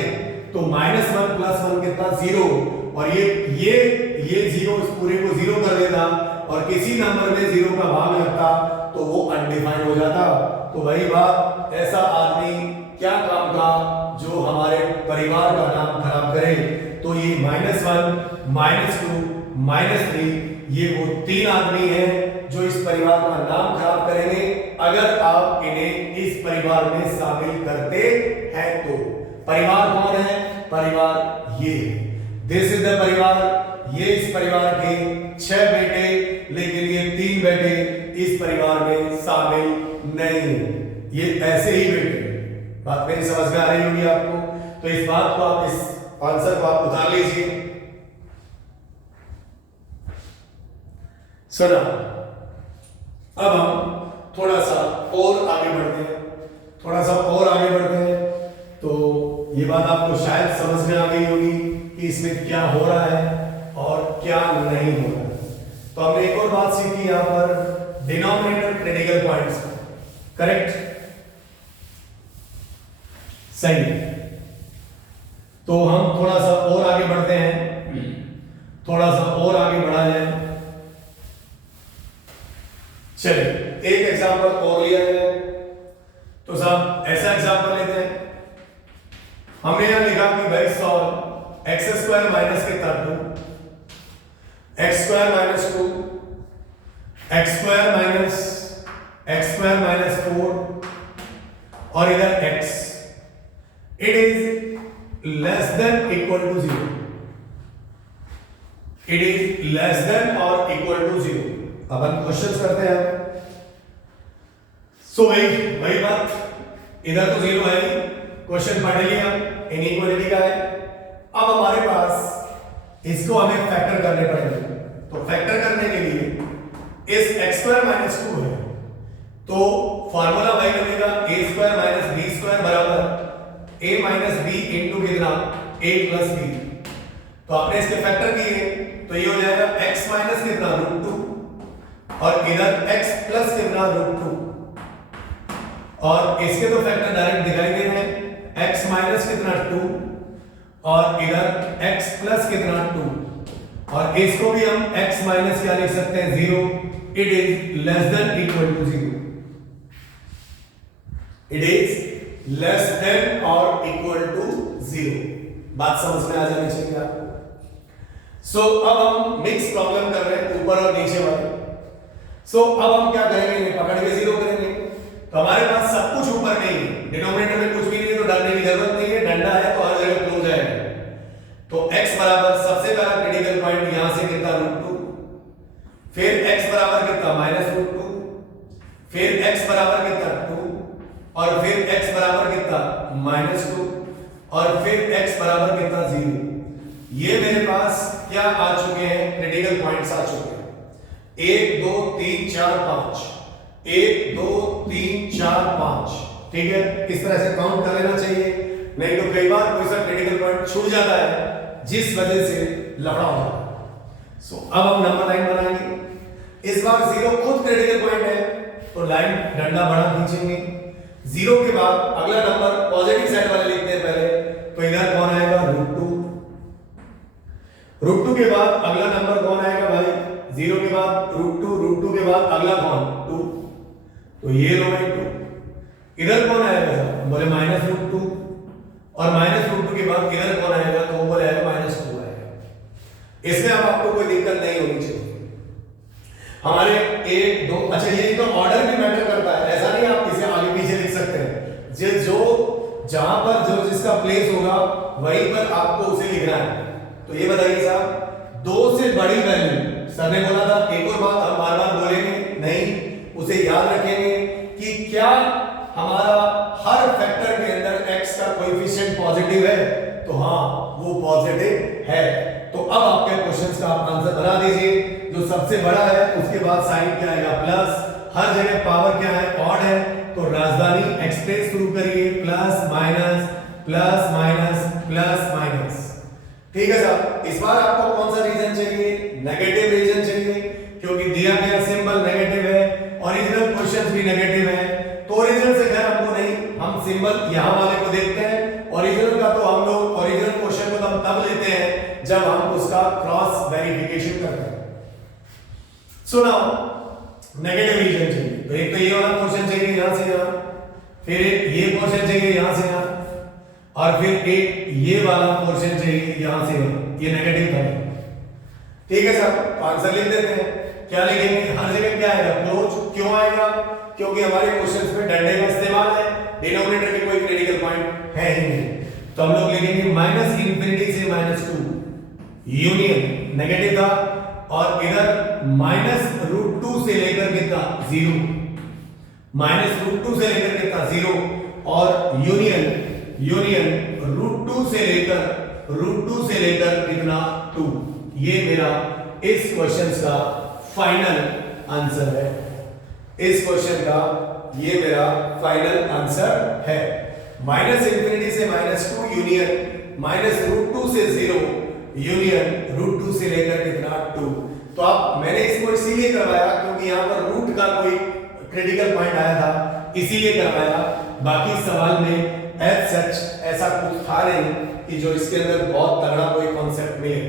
तो -1 + 1 कितना? 0। और ये 0 इस पूरे को 0 कर देता और किसी नंबर में 0 का भाग लगता तो वो अनडिफाइंड हो जाता। तो वही बात, ऐसा आदमी क्या काम का जो हमारे परिवार का नाम खराब करे। तो ये -1 -2 -3, ये वो 3 आदमी हैं जो इस परिवार का नाम खराब करेंगे अगर आप इन्हें इस परिवार में शामिल करते हैं। तो परिवार कौन है? परिवार ये, दिस इज द परिवार। ये इस परिवार के 6 बेटे, लेकिन ये 3 बेटे इस परिवार में शामिल नहीं, ये ऐसे ही बेटे। बात मेरी समझ में आ रही होगी आपको? तो इस बात को आप, इस आंसर को आप उतार लीजिए। सुना। अब हम थोड़ा सा और आगे बढ़ते हैं, थोड़ा सा और आगे बढ़ते हैं। तो ये बात आपको शायद समझ में आ गई होगी कि इसमें क्या हो रहा है और क्या नहीं हो रहा है। होगी यहां पर डिनोमिनेटर क्रिटिकल पॉइंट्स, करेक्ट, सही। तो हम थोड़ा सा और आगे बढ़ते हैं, थोड़ा सा और आगे बढ़ा जाए। चलिए एक एग्जांपल और लिया जाए। तो साहब ऐसा एग्जांपल लेते हैं, हमने यहां लिखा कि भाई सॉल्व एक्स स्क्वायर माइनस कितना 2, x square minus 2, x square minus 4 और इधर x, it is less than equal to 0, it is less than और इक्वल टू 0। अब हम क्वेश्चंस करते हैं। सो वही बात, इधर तो 0 है, क्वेश्चन पढ़ लिया, इनइक्वालिटी का है। अब हमारे पास इसको हमें फैक्टर करने पड़ेंगे। तो फैक्टर करने के लिए इस x स्क्वायर माइनस 2 है, तो फार्मूला वही बनेगा a square minus b square बराबर a माइनस b इंटू कितना a प्लस b। तो आपने इसके फैक्टर किए तो ये हो जाएगा x माइनस कितना √2 और इधर x प्लस कितना √2, और इसके तो फैक्टर डायरेक्ट दिखाई दे रहे हैं, x माइनस कितना 2 और इधर x प्लस कितना 2, और इसको भी हम x माइनस क्या लिख सकते हैं 0, it is less than equal to 0, it is less than और इक्वल टू 0। बात समझ में आ जानी चाहिए आपको। सो अब हम मिक्स प्रॉब्लम कर रहे हैं ऊपर और नीचे वाले। सो अब हम क्या करेंगे, पकड़ के 0 करेंगे। तो हमारे पास सब कुछ ऊपर नहीं है, डिनोमिनेटर में कुछ भी नहीं है, तो डरने की जरूरत नहीं है, डंडा है तो हर जगह क्लोज है। तो x बराबर सबसे पहला क्रिटिकल पॉइंट यहां से कितना √2, फिर x बराबर कितना -√2, फिर x बराबर कितना 2 और फिर x बराबर कितना -2 और फिर x बराबर कितना 0। ये मेरे पास क्या आ चुके हैं, क्रिटिकल पॉइंट्स आ चुके हैं। 1 2 3 4 5, 1 2 3 4 5, ठीक है। इस तरह से काउंट कर लेना चाहिए, नहीं तो कई बार कोई सा क्रिटिकल पॉइंट छूट जाता है जिस वजह से लफड़ा हो जाता है। सो अब हम नंबर लाइन बनाएंगे। इस बार 0 खुद क्रिटिकल पॉइंट है, तो लाइन डंडा बड़ा खींचेंगे। 0 के बाद अगला नंबर पॉजिटिव साइड वाले लिखते हैं पहले, तो इधर कौन आएगा √2, √2 के बाद अगला नंबर कौन आएगा भाई, 0 के बाद √2 के बाद अगला कौन 2, तो ये लो भाई 2। इधर कौन आएगा सर, बोले -√2 और -√2 के बाद इधर कौन आएगा, तो वो बोले -2 आएगा। इसमें अब आपको कोई दिक्कत नहीं होनी चाहिए। हमारे 1 2, अच्छा ये तो ऑर्डर भी मैटर करता है, ऐसा नहीं आप इसे आगे पीछे लिख सकते हैं। जो जहां पर जो जिसका प्लेस होगा वहीं पर आपको उसे लिखना है। तो ये बताइए साहब, 2 से बड़ी वैल्यू, सर ने बोला था एक और बात हम बार बार बोलेंगे नहीं, उसे याद रखेंगे कि क्या हमारा हर फैक्टर के अंदर x का कोएफिशिएंट पॉजिटिव है, तो हाँ वो पॉजिटिव है। तो अब आपके क्वेश्चंस का आप आंसर बना दीजिए। जो सबसे बड़ा है उसके बाद साइन क्या आएगा प्लस, हर जगह पावर क्या है ऑड है, तो राजधानी एक्सप्रेस शुरू करिए plus minus plus minus plus minus, ठीक है साहब। इस बार आपको कौन सा रीजन चाहिए, नेगेटिव रीजन चाहिए, क्योंकि दिया गया सिंबल नेगेटिव है, ओरिजिनल क्वेश्चंस भी नेगेटिव है। तो ओरिजिनल से खैर हमको नहीं, हम सिंबल यहां वाले को देखते हैं। ओरिजिनल का तो हम लोग ओरिजिनल क्वेश्चन को हम तब लेते हैं जब हम उसका क्रॉस वेरिफिकेशन करते हैं। सो नाउ नेगेटिव रीजन चाहिए, तो एक तो ये वाला क्वेश्चन चाहिए यहां से यहां, फिर एक ये क्वेश्चन चाहिए यहां से यहां, और फिर एक ये वाला पोर्शन चाहिए यहां से यहां, ये नेगेटिव था, ठीक है साहब। आंसर लिख देते हैं, क्या लिखेंगे, हर जगह क्या आएगा क्लोज। क्यों आएगा, क्योंकि हमारे क्वेश्चंस में डंडे का इस्तेमाल है, डिनोमिनेटर में कोई क्रिटिकल पॉइंट है ही नहीं। तो हम लोग लिखेंगे -∞ से -2 यूनियन नेगेटिव था, और इधर -√2 से लेकर कितना 0, -√2 से लेकर कितना 0 और यूनियन √2 से लेकर कितना 2। ये मेरा इस क्वेश्चन का फाइनल आंसर है, इस क्वेश्चन का ये मेरा फाइनल आंसर है। -∞ से -2 यूनियन -√2 से 0 यूनियन √2 से लेकर कितना 2। तो आप मैंने इसको इसीलिए करवाया क्योंकि यहाँ पर रूट का कोई क्रिटिकल पॉइंट आया था, इसीलिए करवाया। बाकी सवाल में एज सच ऐसा कुछ था नहीं कि जो इसके अंदर बहुत तगड़ा कोई कॉन्सेप्ट मिले।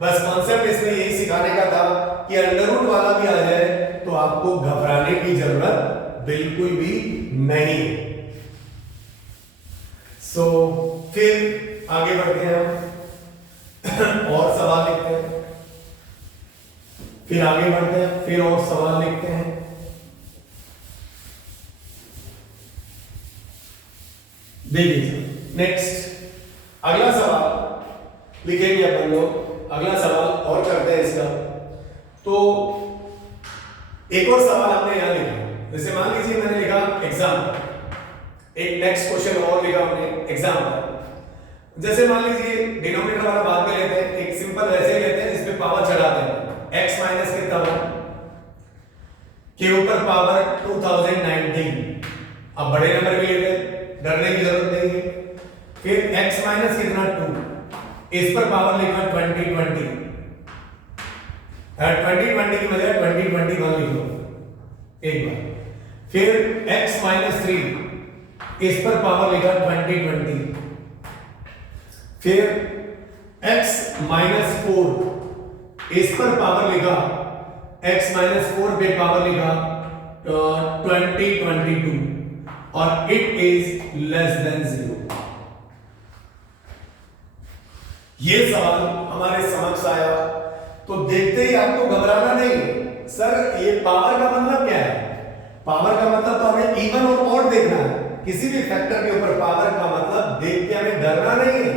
बस कॉन्सेप्ट इसमें यही सिखाने का था कि अंडर रूट वाला भी आ जाए तो आपको घबराने की जरूरत बिल्कुल भी नहीं। सो फिर आगे बढ़ते हैं हम और सवाल लिखते हैं, फिर आगे बढ़ते हैं, फिर और सवाल लिखते हैं। देखिए नेक्स्ट अगला सवाल लिखेंगे अपन लोग, अगला सवाल और करते हैं इसका। तो एक और सवाल हमने यहां लिखा, जैसे मान लीजिए मैंने लिखा एग्जाम्पल, एक नेक्स्ट क्वेश्चन और लिखा हमने एग्जाम्पल। जैसे मान लीजिए डिनोमिनेटर वाला बाद में लेते हैं, एक सिंपल वैसे लेते हैं जिसपे पावर चढ़ाते हैं। x माइनस कितना हुआ के ऊपर पावर 2019। अब बड़े नंबर भी लेते हैं, डरने की जरूरत नहीं है। फिर x माइनस कितना 2, इस पर पावर लिखा 2020, 2020 की बजाय 2021 लिख लो एक बार। फिर x माइनस 3, इस पर पावर लिखा 2020। फिर x माइनस 4, इस पर पावर लिखा, x माइनस 4 पे पावर लिखा 2022 और इट इज लेस देन 0। ये सवाल हमारे समक्ष आया तो देखते ही आपको घबराना नहीं, सर ये पावर का मतलब क्या है? पावर का मतलब तो हमें इवन और ऑड देखना है। किसी भी फैक्टर के ऊपर पावर का मतलब देख के हमें डरना नहीं है,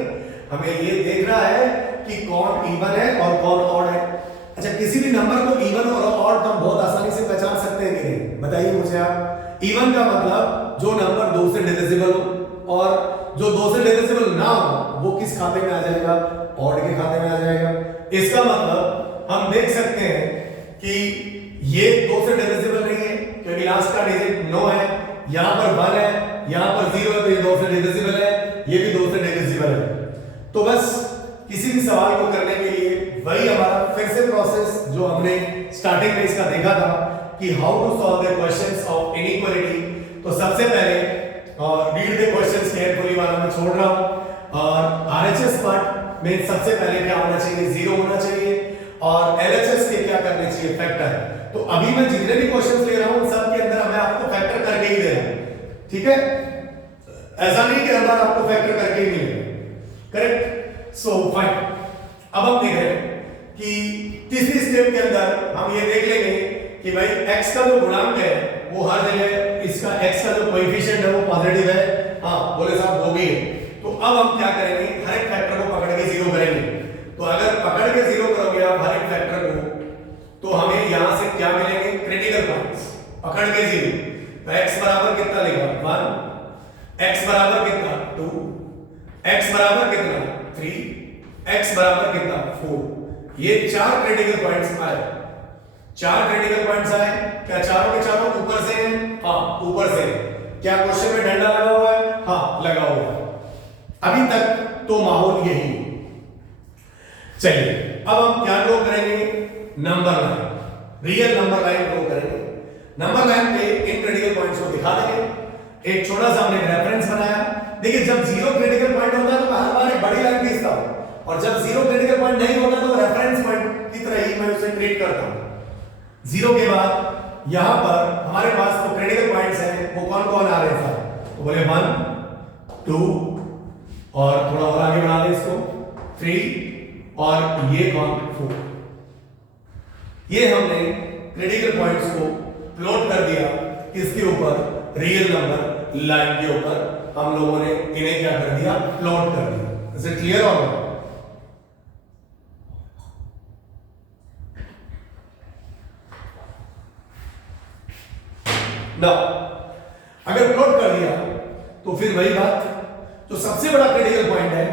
हमें ये देखना है कि कौन इवन है और कौन ऑड है। अच्छा, किसी भी नंबर को इवन और ऑड तो हम बहुत आसानी से पहचान सकते हैं कि नहीं? बताइए मुझे आप। इवन का मतलब जो नंबर 2 से डिविजिबल हो और जो 2 से डिविजिबल ना हो वो किस खाते में आ जाएगा? ऑड के खाते में आ जाएगा। इसका मतलब हम देख सकते हैं कि ये 2 से डिविजिबल नहीं है क्योंकि लास्ट का डिजिट 9 है, यहां पर 1 है, यहां पर 0 है, तो ये 2 से डिविजिबल है, ये भी 2 से डिविजिबल है। तो बस किसी भी सवाल को करने के लिए वही हमारा फिर से प्रोसेस जो हमने स्टार्टिंग में इसका देखा था कि how to solve the questions of inequality. तो सबसे पहले रीड द क्वेश्चंस केयरफुली वाला मैं छोड़ रहा हूं और आरएचएस पार्ट में सबसे पहले क्या होना चाहिए? 0 होना चाहिए और एलएचएस के क्या करने चाहिए? फैक्टर। तो अभी मैं जितने भी क्वेश्चंस ले रहा हूं सब के अंदर मैं आपको फैक्टर करके ही दे रहा हूं, ठीक है? ऐसा नहीं कि हर बार आपको फैक्टर करके ही मिलेगा, करेक्ट? So fine. अब हम देख रहे हैं कि तीसरी स्टेप के अंदर हम ये देख लेंगे कि भाई x का जो गुणांक है वो हर जगह इसका x का जो कोएफिशिएंट है वो पॉजिटिव है। हां बोले साहब वो भी है। तो अब हम क्या करेंगे? हर एक फैक्टर को पकड़ के 0 करेंगे। तो अगर पकड़ के 0 करोगे आप हर एक फैक्टर को तो हमें यहां से क्या मिलेंगे? Critical points. पकड़ के 0 तो x बराबर कितना लेगा? 1, x बराबर कितना? 2, x बराबर कितना? 3, x बराबर कितना? 4। ये 4 क्रिटिकल पॉइंट्स आए। 4 क्रिटिकल पॉइंट्स आए। क्या चारों के चारों ऊपर से हैं? हां ऊपर से। क्या क्वेश्चन में डंडा लगा हुआ है? हां लगा हुआ है। अभी तक तो माहौल यही है। चलिए अब हम क्या ड्रॉ करेंगे? Number line, real number line draw करेंगे। नंबर लाइन पे इन क्रिटिकल पॉइंट्स को दिखा देंगे। एक छोटा सा हमने रेफरेंस बनाया। देखिए जब 0 क्रिटिकल पॉइंट होता है तो मैं हर बार एक बड़ी लाइन खींचता हूं और जब 0 क्रिटिकल पॉइंट नहीं होता तो रेफरेंस पॉइंट की तरह ही मैं उसे ट्रीट करता हूं। 0 के बाद यहां पर हमारे पास जो क्रिटिकल पॉइंट्स हैं वो कौन कौन आ रहे हैं? तो बोले 1, 2 और थोड़ा और आगे बढ़ा दें इसको 3 और ये कौन? 4। ये हमने क्रिटिकल पॉइंट्स को प्लॉट कर दिया किसके ऊपर? रियल नंबर लाइन के ऊपर हम लोगों ने इन्हें क्या कर दिया? प्लॉट कर दिया। इज इट क्लियर और नॉट? ना अगर प्लॉट कर दिया तो फिर वही बात, जो सबसे बड़ा क्रिटिकल पॉइंट है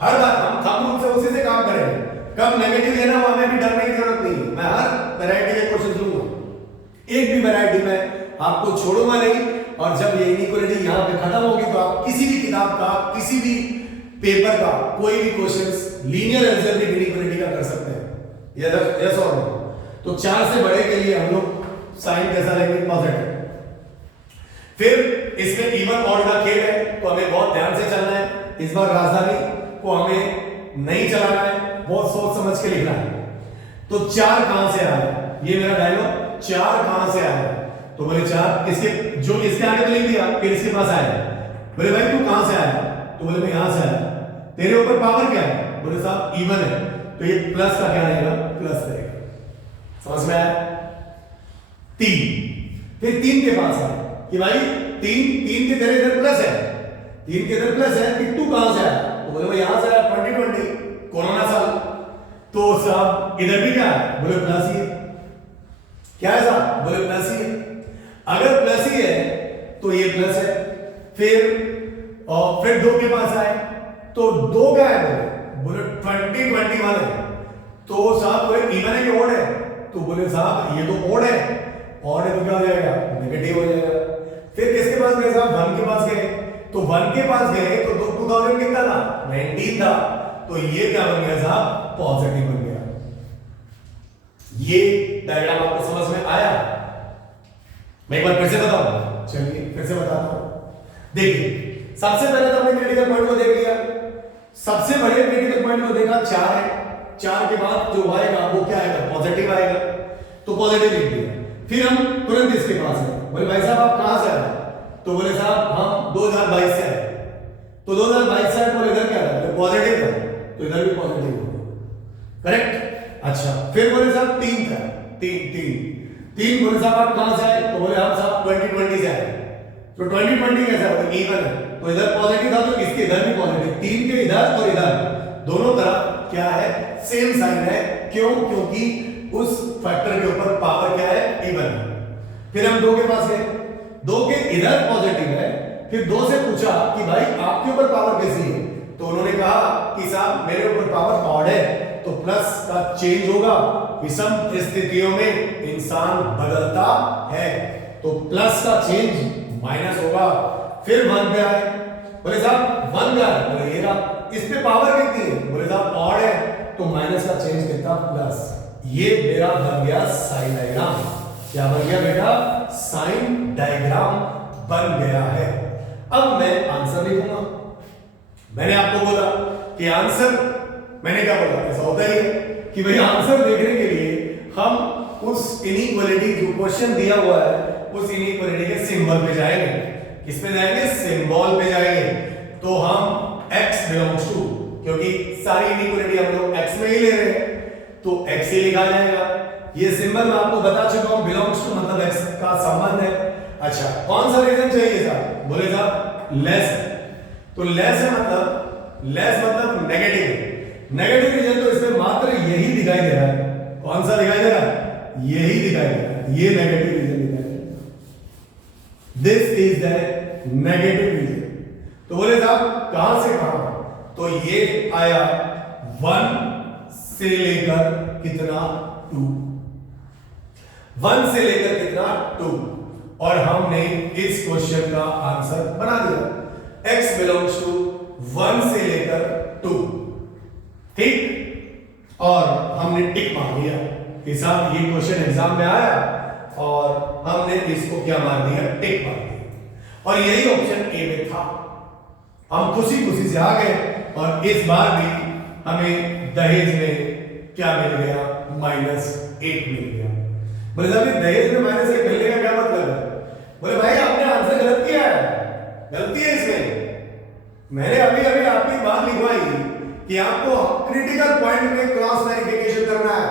हर बार हम थंब रूल से उसी से काम करेंगे। कब नेगेटिव लेना हुआ हमें भी डरने की जरूरत नहीं। मैं हर वैरायटी के क्वेश्चन लूंगा, एक भी वैरायटी में आपको छोड़ूंगा नहीं। और जब ये इनइक्वालिटी यहां पे खत्म होगी तो आप किसी भी किताब का, किसी भी पेपर का कोई भी क्वेश्चंस लीनियर अलजेब्रिक इनइक्वालिटी का कर सकते हैं। यस और नो? तो 4 से बड़े के लिए हम लोग साइन कैसा लेंगे? पॉजिटिव। फिर इसमें इवन ऑड का खेल है, तो हमें बहुत ध्यान से चलना है। इस बार राजधानी को हमें नहीं चलाना है, बहुत सोच समझ के लिखना है। तो 4 कहां से आया? ये मेरा डायलॉग 4 कहां से आया? तो बोले 4 इसके जो इसके आगे तो लिख दिया, फिर इसके पास आया। बोले भाई तू कहां से आया? तो बोले मैं यहां से आया। तेरे ऊपर पावर क्या है? बोले साहब इवन है, तो ये प्लस का क्या रहेगा? प्लस रहेगा। समझ में आया? 3 फिर 3 के पास आया कि भाई 3 के तेरे इधर प्लस है, 3 के इधर प्लस है, कि तू कहां से आया? तो बोले मैं यहां से आया, 2020 कोरोना साल। तो साहब इधर भी क्या है? बोले प्लस ही है। क्या है साहब? बोले प्लस ही है। अगर प्लस ही है तो ये प्लस है। फिर 2 के पास आए, तो 2 क्या है? बोले 2021 है। तो साहब बोले इवन है कि ओड है? तो बोले साहब ये तो ओड है, ओड है तो क्या हो जाएगा? नेगेटिव हो जाएगा। फिर किसके पास गए साहब? 1 के पास गए। तो 1 के पास गए तो 2000 कितना था? 19 था। तो ये क्या बन गया साहब? पॉजिटिव बन गया। ये डायग्राम आपको समझ में आया? मैं एक बार फिर से बताऊं? चलिए फिर से बताता हूं। देखिए सबसे पहले तो हमने क्रिटिकल पॉइंट को देख लिया। सबसे बड़े क्रिटिकल पॉइंट को देखा 4 है। 4 के बाद जो आएगा वो क्या आएगा? पॉजिटिव आएगा। तो पॉजिटिव लिख दिया। फिर हम तुरंत इसके पास है। बोले भाई साहब आप कहां से आए? तो बोले साहब हम 2022 से आए। तो 2022 से आए, बोले इधर क्या था? पॉजिटिव था, तो इधर भी पॉजिटिव होगा। करेक्ट। अच्छा फिर बोले साहब 3 था, 3 बोले साहब आप कहां से आए? तो बोले हम साहब 2020 से आए। तो 2020 कैसा? बोले इवन है, तो इधर पॉजिटिव था, तो इसके इधर भी पॉजिटिव। 3 के इधर और इधर दोनों तरफ क्या है? सेम साइन है। क्यों? क्योंकि उस फैक्टर के ऊपर पावर क्या है? इवन है। फिर हम 2 के पास गए, 2 के इधर पॉजिटिव है। फिर 2 से पूछा कि भाई आपके ऊपर पावर कैसी है? तो उन्होंने कहा कि साहब मेरे ऊपर पावर ऑड है, तो प्लस का चेंज होगा। विषम स्थितियों में इंसान बदलता है, तो प्लस का चेंज माइनस होगा। फिर 1 पे आए, बोले साहब 1 क्या है? बोले ये रहा। इस पे पावर कितनी है? बोले साहब ऑड है, तो माइनस का चेंज कितना? प्लस। ये मेरा बन गया साइन डायग्राम। क्या बन गया बेटा? साइन डायग्राम बन गया है। अब मैं आंसर लिखूंगा। मैंने आपको बोला कि आंसर, मैंने क्या बोला? ऐसा होता ही है कि भाई आंसर देखने के लिए हम उस इनइक्वालिटी जो क्वेश्चन दिया हुआ है उस इनइक्वालिटी के सिंबल पे जाएंगे। किस पे जाएंगे? सिंबल पे जाएंगे। तो हम x बिलोंग्स टू, क्योंकि सारी इनइक्वालिटी हम लोग x में ही ले रहे हैं, तो x ही लिखा जाएगा। ये सिंबल मैं आपको बता चुका हूं, बिलोंग्स टू मतलब x का संबंध है। अच्छा कौन सा रीजन चाहिए साहब? बोले साहब लेस। तो लेस है मतलब नेगेटिव। नेगेटिव रीजन तो इसमें मात्र यही दिखाई दे रहा है। कौन सा दिखाई दे रहा है? यही दिखाई दे रहा है। ये नेगेटिव रीजन दिखाई दे रहा है। This is the negative reason. तो बोले साहब कहां से कहां? तो ये आया 1 से लेकर कितना? 2। 1 से लेकर कितना? 2। और हमने इस क्वेश्चन का आंसर बना दिया। x बिलोंग्स टू 1 से लेकर 2। ठीक, और हमने टिक मार दिया। हिसाब ये क्वेश्चन एग्जाम में आया और हमने इसको क्या मार दिया? टिक मार दिया। और यही ऑप्शन ए में था। हम खुशी खुशी से आ गए और इस बार भी हमें दहेज में क्या मिल गया? -1 मिल गया। बोले साहब दहेज में -1 मिलने का क्या मतलब है? बोले भाई आपने आंसर गलत किया है, गलती है इसमें। मैंने अभी आपकी बात लिखवाई कि आपको क्रिटिकल पॉइंट में क्रॉस वेरिफिकेशन करना है।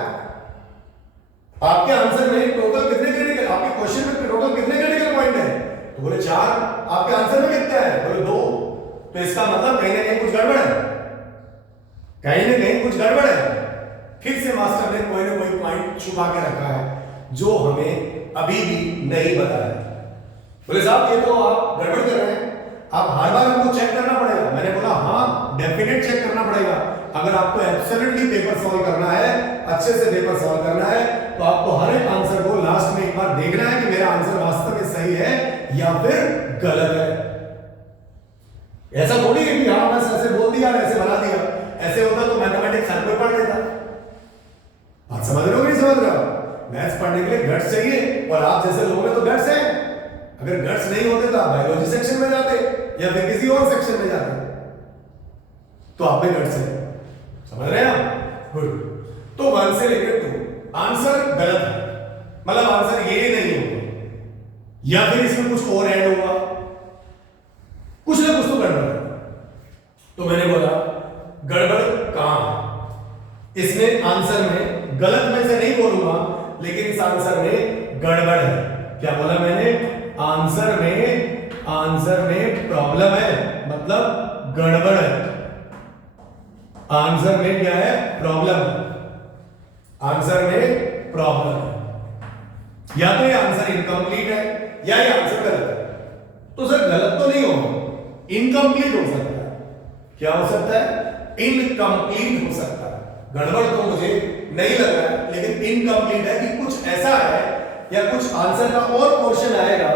आपके आंसर में टोटल कितने क्रिटिकल, आपके क्वेश्चन में टोटल कितने क्रिटिकल पॉइंट है? तो बोले 4। आपके आंसर में कितना है? बोले 2। तो इसका मतलब कहीं ना कहीं कुछ गड़बड़ है, कहीं ना कहीं कुछ गड़बड़ है। फिर से मास्टर ने कोई ना कोई पॉइंट छुपा के रखा है जो हमें अभी भी नहीं बताया। बोले साहब ये तो आप गड़बड़ कर रहे हैं, आप हर बार हमको चेक करना पड़ेगा। मैंने बोला हाँ डेफिनेट चेक करना पड़ेगा। अगर आपको एब्सोल्युटली पेपर सॉल्व करना है, अच्छे से पेपर सॉल्व करना है, तो आपको हर एक आंसर को लास्ट में एक बार देखना है कि मेरा आंसर वास्तव में सही है या फिर गलत है। ऐसा थोड़ी है कि हाँ बस ऐसे बोल दिया ऐसे बना दिया। ऐसे होता तो मैथमेटिक्स हर कोई पढ़ लेता। बात समझ रहे हो? मैथ्स पढ़ने के लिए गट्स चाहिए, और आप जैसे लोगों में तो गट्स है। अगर गट्स नहीं होते तो आप बायोलॉजी सेक्शन में जाते या फिर किसी और सेक्शन में जाते। तो आप में गट्स है, समझ रहे हैं आप? गुड। तो 1 से लेकर 2 आंसर गलत है, मतलब आंसर ये नहीं होगा, या फिर इसमें कुछ और ऐड होगा, कुछ ना कुछ तो गड़बड़ है। तो मैंने बोला गड़बड़ कहां है? इसमें आंसर में गलत में से नहीं बोलूंगा, लेकिन इस आंसर में गड़बड़ है। क्या बोला मैंने? आंसर में प्रॉब्लम है, मतलब गड़बड़ है। आंसर में क्या है? प्रॉब्लम। आंसर में प्रॉब्लम है, या तो ये आंसर इनकम्प्लीट है या ये आंसर गलत है। तो सर गलत तो नहीं होगा, इनकम्प्लीट हो सकता है। क्या हो सकता है? इनकम्प्लीट हो सकता है। गड़बड़ तो मुझे नहीं लग रहा है, लेकिन इनकम्प्लीट है कि कुछ ऐसा है या कुछ आंसर का और पोर्शन आएगा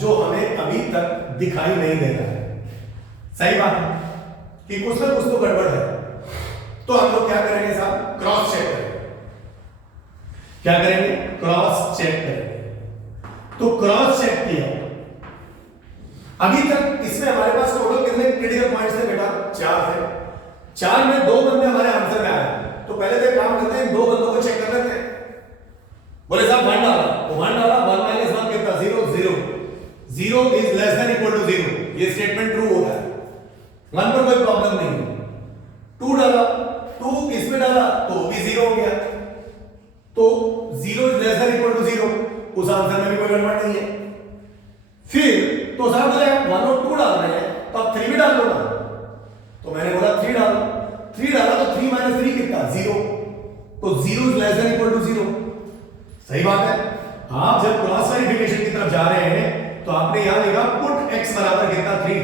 जो हमें अभी तक दिखाई नहीं दे रहा है। सही बात है कि कुछ ना कुछ तो गड़बड़ है। तो हम लोग क्या करेंगे साहब? क्रॉस चेक करेंगे। क्या करेंगे? क्रॉस चेक करेंगे। तो क्रॉस चेक किया, अभी तक इसमें हमारे पास टोटल कितने क्रिटिकल पॉइंट्स थे बेटा? 4 थे। 4 में 2 बंदे हमारे आंसर में आए। तो पहले तो काम करते हैं, 2 बंदों को चेक कर लेते हैं। बोले साहब 1 डाला, तो 1 डाला, 1 - 1 कितना? 0 0 0 is less than equal to 0, ये स्टेटमेंट ट्रू होता है। 1 पर कोई प्रॉब्लम नहीं है। 2 डाला, 2 इसमें डाला तो भी 0 हो गया, तो 0 is less than equal to 0, उस आंसर में भी कोई गड़बड़ नहीं है। फिर तो साहब बोले 1 और 2 डाल रहे हैं, तो आप 3 भी डाल दो ना। तो मैंने बोला 3 डालो, 3 डाला तो 3 - 3 कितना? 0, तो 0 is less than equal to 0। सही बात है। आप जब क्रॉस वेरिफिकेशन की तरफ जा रहे हैं तो आपने यहां लिखा पुट x बराबर कितना? 3।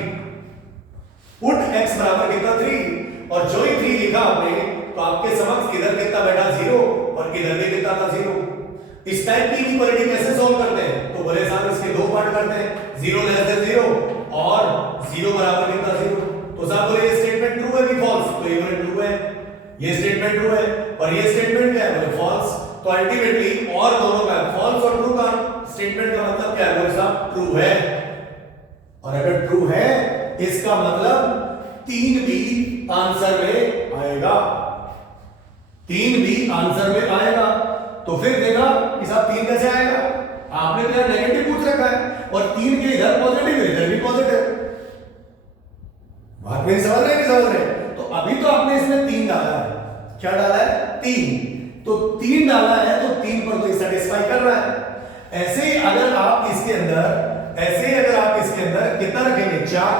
पुट x बराबर कितना? 3, और जो ही 3 लिखा आपने तो आपके समक्ष इधर कितना बैठा? 0, और इधर भी कितना था? 0। इस टाइप की इक्वालिटी कैसे सॉल्व करते हैं? तो बोले साहब इसके 2 पार्ट करते हैं, 0 लेस देन 0 और 0 बराबर कितना? 0। तो साहब बोले ये स्टेटमेंट ट्रू है कि फॉल्स? तो ये बोले ट्रू है, ये स्टेटमेंट ट्रू है, और ये स्टेटमेंट क्या है? बोले फॉल्स। तो अल्टीमेटली और दोनों का फॉल्स और ट्रू का स्टेटमेंट का मतलब क्या है? बोले साहब ट्रू है, और अगर ट्रू है इसका मतलब 3 भी आंसर में आएगा, 3 भी आंसर में आएगा। तो फिर देखा कि साहब 3 कैसे आएगा? आपने तो यार नेगेटिव पूछ रखा है, और 3 के इधर पॉजिटिव इधर भी पॉजिटिव। बात मेरी समझ रहे हैं कि समझ रहे हैं? तो अभी तो आपने इसमें 3 डाला है। क्या डाला है? 3। तो 3 डाला है तो 3 पर तो सेटिस्फाई कर रहा है। ऐसे ही अगर आप इसके अंदर कितना रखेंगे? 4,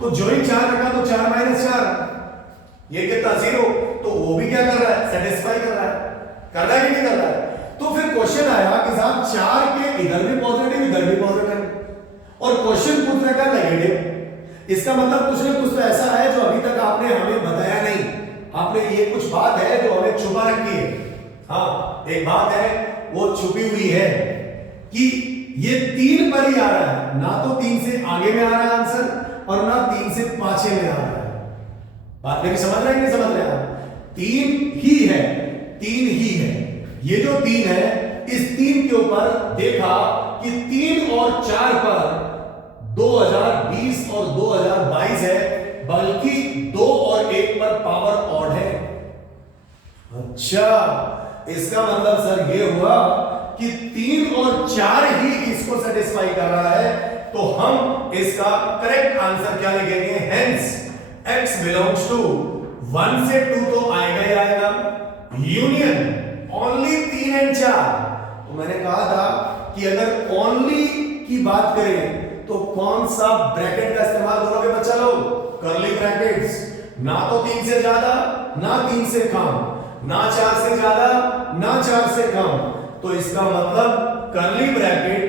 तो जो ही 4 रखा तो 4 - 4 ये कितना? 0, तो वो भी क्या कर रहा है? सेटिस्फाई कर रहा है। कर रहा है कि नहीं कर रहा है? तो फिर क्वेश्चन आया कि साहब 4 के इधर भी पॉजिटिव इधर भी पॉजिटिव, और क्वेश्चन पूछ रखा है नेगेटिव। इसका मतलब कुछ ना कुछ तो ऐसा है जो अभी तक आपने हमें बताया नहीं। आपने ये कुछ बात है जो हमें छुपा रखी है। हाँ, एक बात है वो छुपी हुई है कि ये 3 पर ही आ रहा है, ना तो 3 से आगे में आ रहा है आंसर, और ना 3 से पाछे में आ रहा है। बात मेरी समझ रहे हैं कि नहीं समझ रहे हैं? 3 ही है, 3 ही है। ये जो 3 है, इस 3 के ऊपर देखा कि 3 और 4 पर 2020 और 2022 है, बल्कि 2 और 1 पर पावर ऑड है। अच्छा, इसका मतलब सर ये हुआ कि 3 और 4 ही इसको सेटिस्फाई कर रहा है, तो हम इसका करेक्ट आंसर क्या लिखेंगे? हेंस x बिलोंग्स टू 1 से 2 तो आएगा ही आएगा, यूनियन ओनली 3 और 4। तो मैंने कहा था कि अगर ओनली की बात करें तो कौन सा ब्रैकेट का इस्तेमाल करोगे बच्चा लोग? Curly brackets. ना तो 3 से ज्यादा ना 3 से कम, ना 4 से ज्यादा ना 4 से कम। तो इसका मतलब कर्ली ब्रैकेट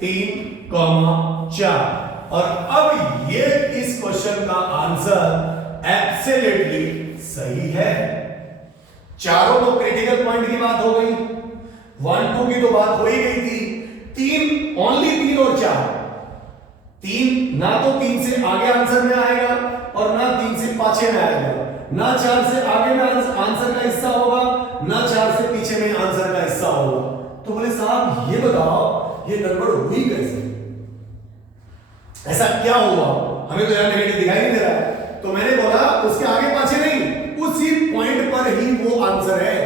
3, 4। और अब ये इस क्वेश्चन का आंसर एब्सोल्युटली सही है। चारों तो क्रिटिकल पॉइंट की बात हो गई, 1 2 की तो बात हो ही गई थी। 3 ओनली 3 और 4। 3 ना तो 3 से आगे आंसर में आएगा और ना 3 से पाछे में आएगा, ना 4 से आगे में आंसर का हिस्सा होगा, ना 4 से पीछे में आंसर का हिस्सा होगा। तो बोले साहब ये बताओ ये गड़बड़ हुई कैसे, ऐसा क्या हुआ, हमें तो यार नेगेटिव दिखाई नहीं दे रहा है। तो मैंने बोला उसके आगे पाछे नहीं, उसी पॉइंट पर ही वो आंसर है,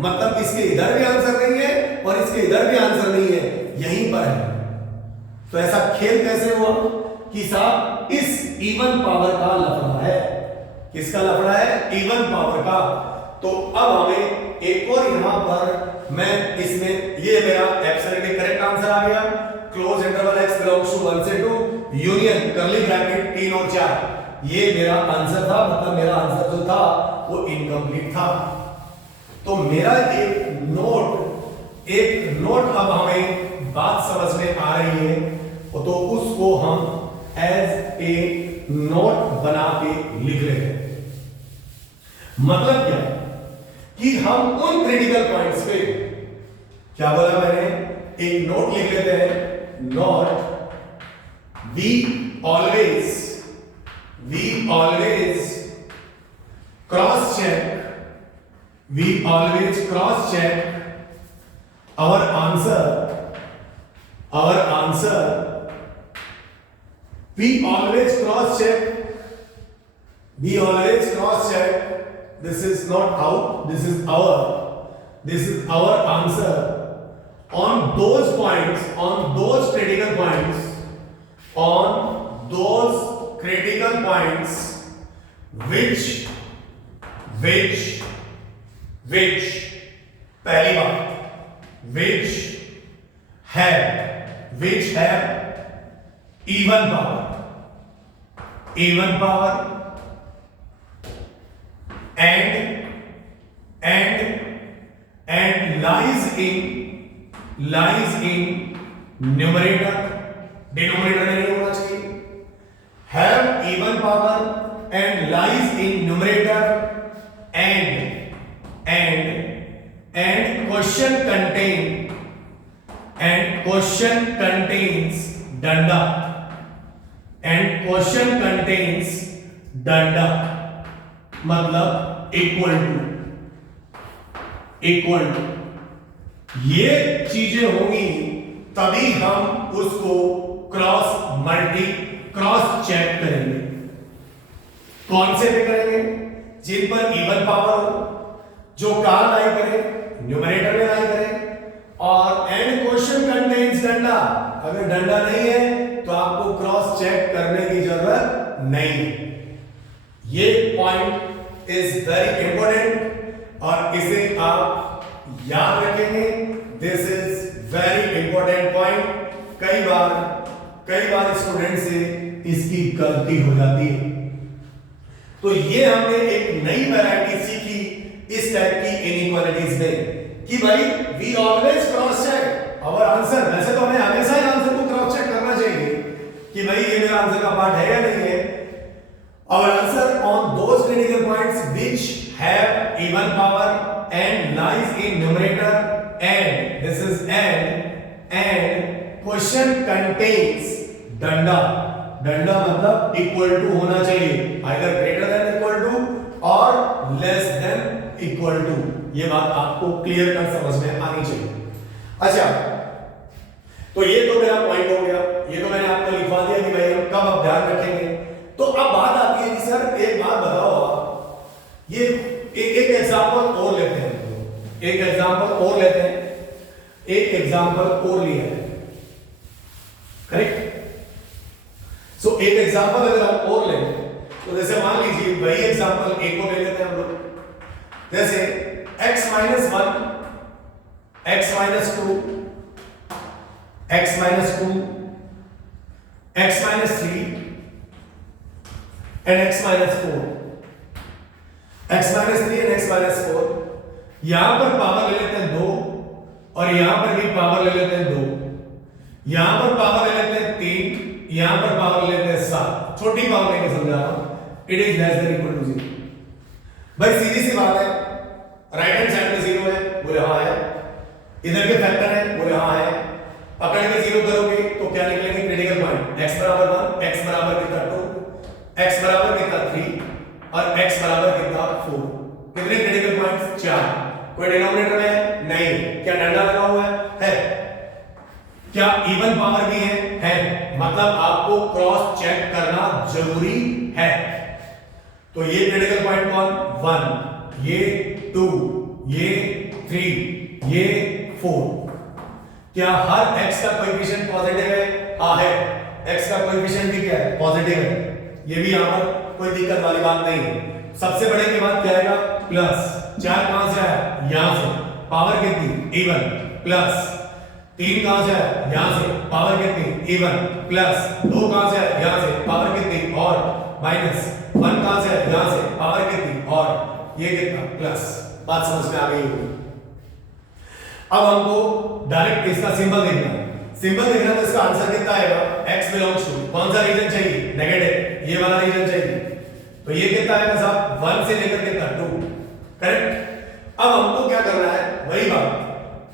मतलब इसके इधर भी आंसर नहीं है और इसके इधर भी आंसर नहीं है, यहीं पर है। तो ऐसा खेल कैसे हुआ कि साहब इस इवन पावर का लफड़ा है। किसका लफड़ा है? इवन पावर का। तो अब हमें एक और यहां पर मैं इसमें ये मेरा एब्सोल्युटली करेक्ट आंसर आ गया। Close interval x belongs to 1 से 2 यूनियन करली ब्रैकेट 3 और 4, ये मेरा आंसर था, मतलब मेरा आंसर जो था वो इनकम्प्लीट था। तो मेरा एक नोट अब हमें बात समझ में आ रही है, तो उसको हम एज ए नोट बना के लिख लेते हैं। मतलब क्या कि हम उन क्रिटिकल पॉइंट्स पे, क्या बोला मैंने, एक नोट लिख लेते हैं। Note we always cross check our answer we always cross check this is not out, this is our answer on those points, on those critical points which पहली बात which have even power and lies in numerator, denominator में नहीं होना चाहिए। have even power and lies in numerator and question contains danda मतलब इक्वल टू ये चीजें होंगी तभी हम उसको क्रॉस चेक करेंगे। कौन से पे करेंगे? जिन पर इवन पावर हो, जो कहां लाई करे, न्यूमरेटर में लाई करे, और एंड क्वेश्चन कंटेन्स डंडा, अगर डंडा नहीं है तो आपको क्रॉस चेक करने की जरूरत नहीं। ये पॉइंट इज वेरी इंपॉर्टेंट और इसे आप याद रखेंगे। This is very important point. कई बार स्टूडेंट से इसकी गलती हो जाती है। तो ये हमने एक नई वैरायटी सीखी इस टाइप की इनइक्वालिटीज में कि भाई we always cross check our answer. वैसे तो हमें हमेशा ही आंसर को क्रॉस चेक करना चाहिए कि भाई ये मेरा आंसर का पार्ट है या नहीं है। Our answer on those critical points which have even power and lies in numerator and this is and question contains डंडा मतलब इक्वल टू होना चाहिए, either greater than equal to और लेस देन इक्वल टू। ये बात आपको क्लियर कर समझ में आनी चाहिए। अच्छा, तो ये तो मेरा पॉइंट हो गया, ये तो मैंने आपको लिखवा दिया कि भाई हम कब अब ध्यान रखेंगे। तो अब बात आती है कि सर एक बात बताओ आप, ये एक एग्जांपल और लेते हैं, एक एग्जांपल और लेते हैं, एक एग्जांपल और लिया है, करेक्ट। सो एक एग्जांपल अगर हम और लें तो जैसे मान लीजिए वही एग्जांपल एक को ले लेते हैं हम लोग, जैसे x minus 1, x minus 2, x minus 2, x minus 3 and x minus 4, x minus 3 and x minus 4। यहां पर पावर ले लेते हैं 2 और यहां पर भी पावर ले लेते हैं 2, यहां पर पावर ले लेते हैं 3, यहां पर पावर ले लेते हैं 7। छोटी पावर लेके समझा रहा हूं, it is less than equal to 0। भाई सीधी सी बात है, राइट हैंड साइड में 0 है, बोले हां है, इधर के फैक्टर है, बोले हां है। पकड़ के 0 करोगे तो क्या निकलेंगे क्रिटिकल पॉइंट, x बराबर 1, x बराबर कितना 2, x बराबर कितना 3 और x बराबर कितना 4। कितने क्रिटिकल पॉइंट्स? 4। कोई डिनोमिनेटर में नहीं। क्या डंडा लगा हुआ है? क्या इवन पावर भी है? मतलब आपको क्रॉस चेक करना जरूरी है। तो ये क्रिटिकल पॉइंट कौन? 1, ये 2, ये 3, ये 4। क्या हर x का कोएफिशिएंट पॉजिटिव है? हाँ है। x का कोएफिशिएंट भी क्या है? पॉजिटिव है। ये भी यहां पर कोई दिक्कत वाली बात नहीं है। सबसे बड़े के बाद क्या आएगा? प्लस 4 कहां से आया? यहां से। पावर कितनी? इवन। प्लस 3 कहां से आया? यहां से। पावर कितनी? इवन। प्लस 2 कहां से आया? यहां से। पावर कितनी? और माइनस 1 कहां से आया? यहां से। पावर कितनी? और ये कितना? प्लस। बात समझ में आ गई होगी। अब हमको डायरेक्ट इसका सिंबल देखना है। सिंबल देखना तो इसका आंसर कितना आएगा? x बिलोंग्स टू कौन सा रीजन चाहिए? नेगेटिव। ये वाला रीजन चाहिए। तो ये कितना आएगा साहब? 1 से लेकर कितना? 2। करेक्ट। अब हमको क्या करना है?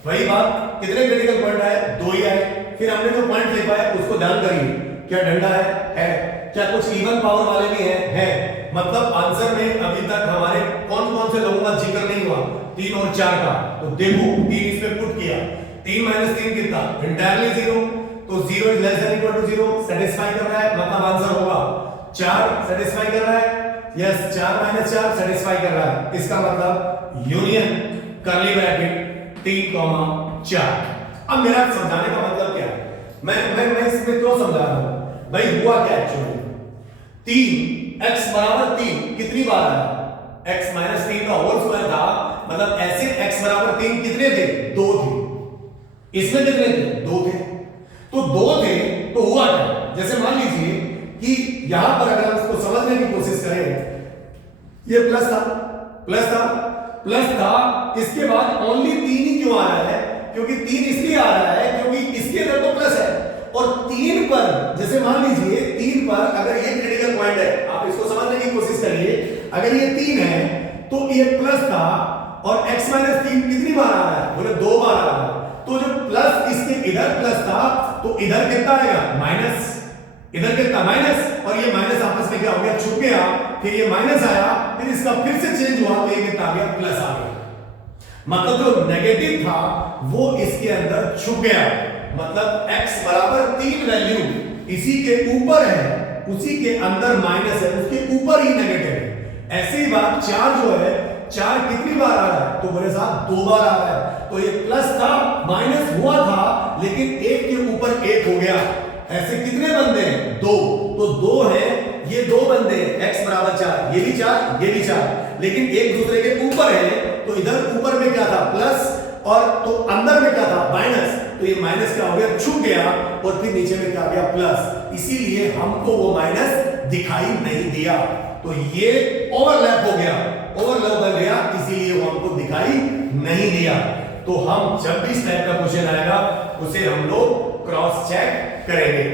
वही बात कितने क्रिटिकल पॉइंट आए? 2 ही आए। फिर हमने जो पॉइंट ले पाया उसको ध्यान करिए। क्या डंडा है? क्या कुछ इवन पावर वाले भी हैं? मतलब आंसर में अभी तक हमारे कौन कौन से लोगों का जिक्र नहीं हुआ? 3 और 4 का। तो देखो 3 इसमें पुट किया। 3 - 3 कितना? इंटायरली 0। तो 0 is less than equal to 0 satisfy कर रहा है, मतलब आंसर होगा 4 सेटिस्फाई कर रहा है। यस 4 - 4 सेटिस्फाई कर रहा है। इसका मतलब यूनियन कर्ली ब्रैकेट 3, 4। अब मेरा समझाने का मतलब क्या है? मैं इसमें क्यों समझा रहा हूं भाई? हुआ क्या एक्चुअली? 3 x बराबर 3 कितनी बार आया? x - 3 का होल स्क्वायर था। मतलब ऐसे x बराबर 3 कितने थे? 2 थे। इसमें कितने थे? 2 थे। तो 2 थे तो हुआ क्या? जैसे मान लीजिए कि यहां पर अगर हम इसको समझने की कोशिश करें, ये प्लस था। इसके बाद ओनली 3 ही क्यों आ रहा है? क्योंकि 3 इसलिए आ रहा है क्योंकि इसके अंदर तो प्लस है। और 3 पर जैसे मान लीजिए 3 पर अगर ये क्रिटिकल पॉइंट है, आप इसको समझने की कोशिश करिए। अगर ये 3 है तो ये प्लस था और x - 3 कितनी बार आ रहा है? बोले 2 बार आ रहा है। तो जो प्लस इसके इधर प्लस था तो इधर कितना आएगा? माइनस। इधर कितना? माइनस। और ये माइनस आपस में क्या हो गया? छुप गया। फिर ये माइनस आया, फिर इसका फिर से चेंज हुआ तो ये कितना आ गया? प्लस आ गया। मतलब जो नेगेटिव था वो इसके अंदर छुप गया। मतलब x बराबर 3 वैल्यू इसी के ऊपर है, उसी के अंदर माइनस है, उसके ऊपर ही नेगेटिव है। ऐसी बात 4 जो है, 4 कितनी बार आ रहा है? तो बोले साहब 2 बार आ रहा है। तो ये प्लस था, माइनस हुआ था, लेकिन 1 के ऊपर 1 हो गया। ऐसे कितने बंदे हैं? 2। तो 2 है, ये 2 बंदे हैं। x बराबर 4, ये भी 4, ये भी 4, लेकिन एक दूसरे के ऊपर है। तो इधर ऊपर में क्या था? प्लस, और तो अंदर में क्या था? माइनस। तो ये माइनस क्या हो गया? छुप गया। और फिर नीचे में क्या आ गया? प्लस। इसीलिए हमको वो माइनस दिखाई नहीं दिया। तो ये ओवरलैप हो गया, ओवरलैप हो गया, इसीलिए वो हमको दिखाई नहीं दिया। तो हम जब भी इस टाइप का क्वेश्चन आएगा उसे हम लोग क्रॉस चेक करेंगे।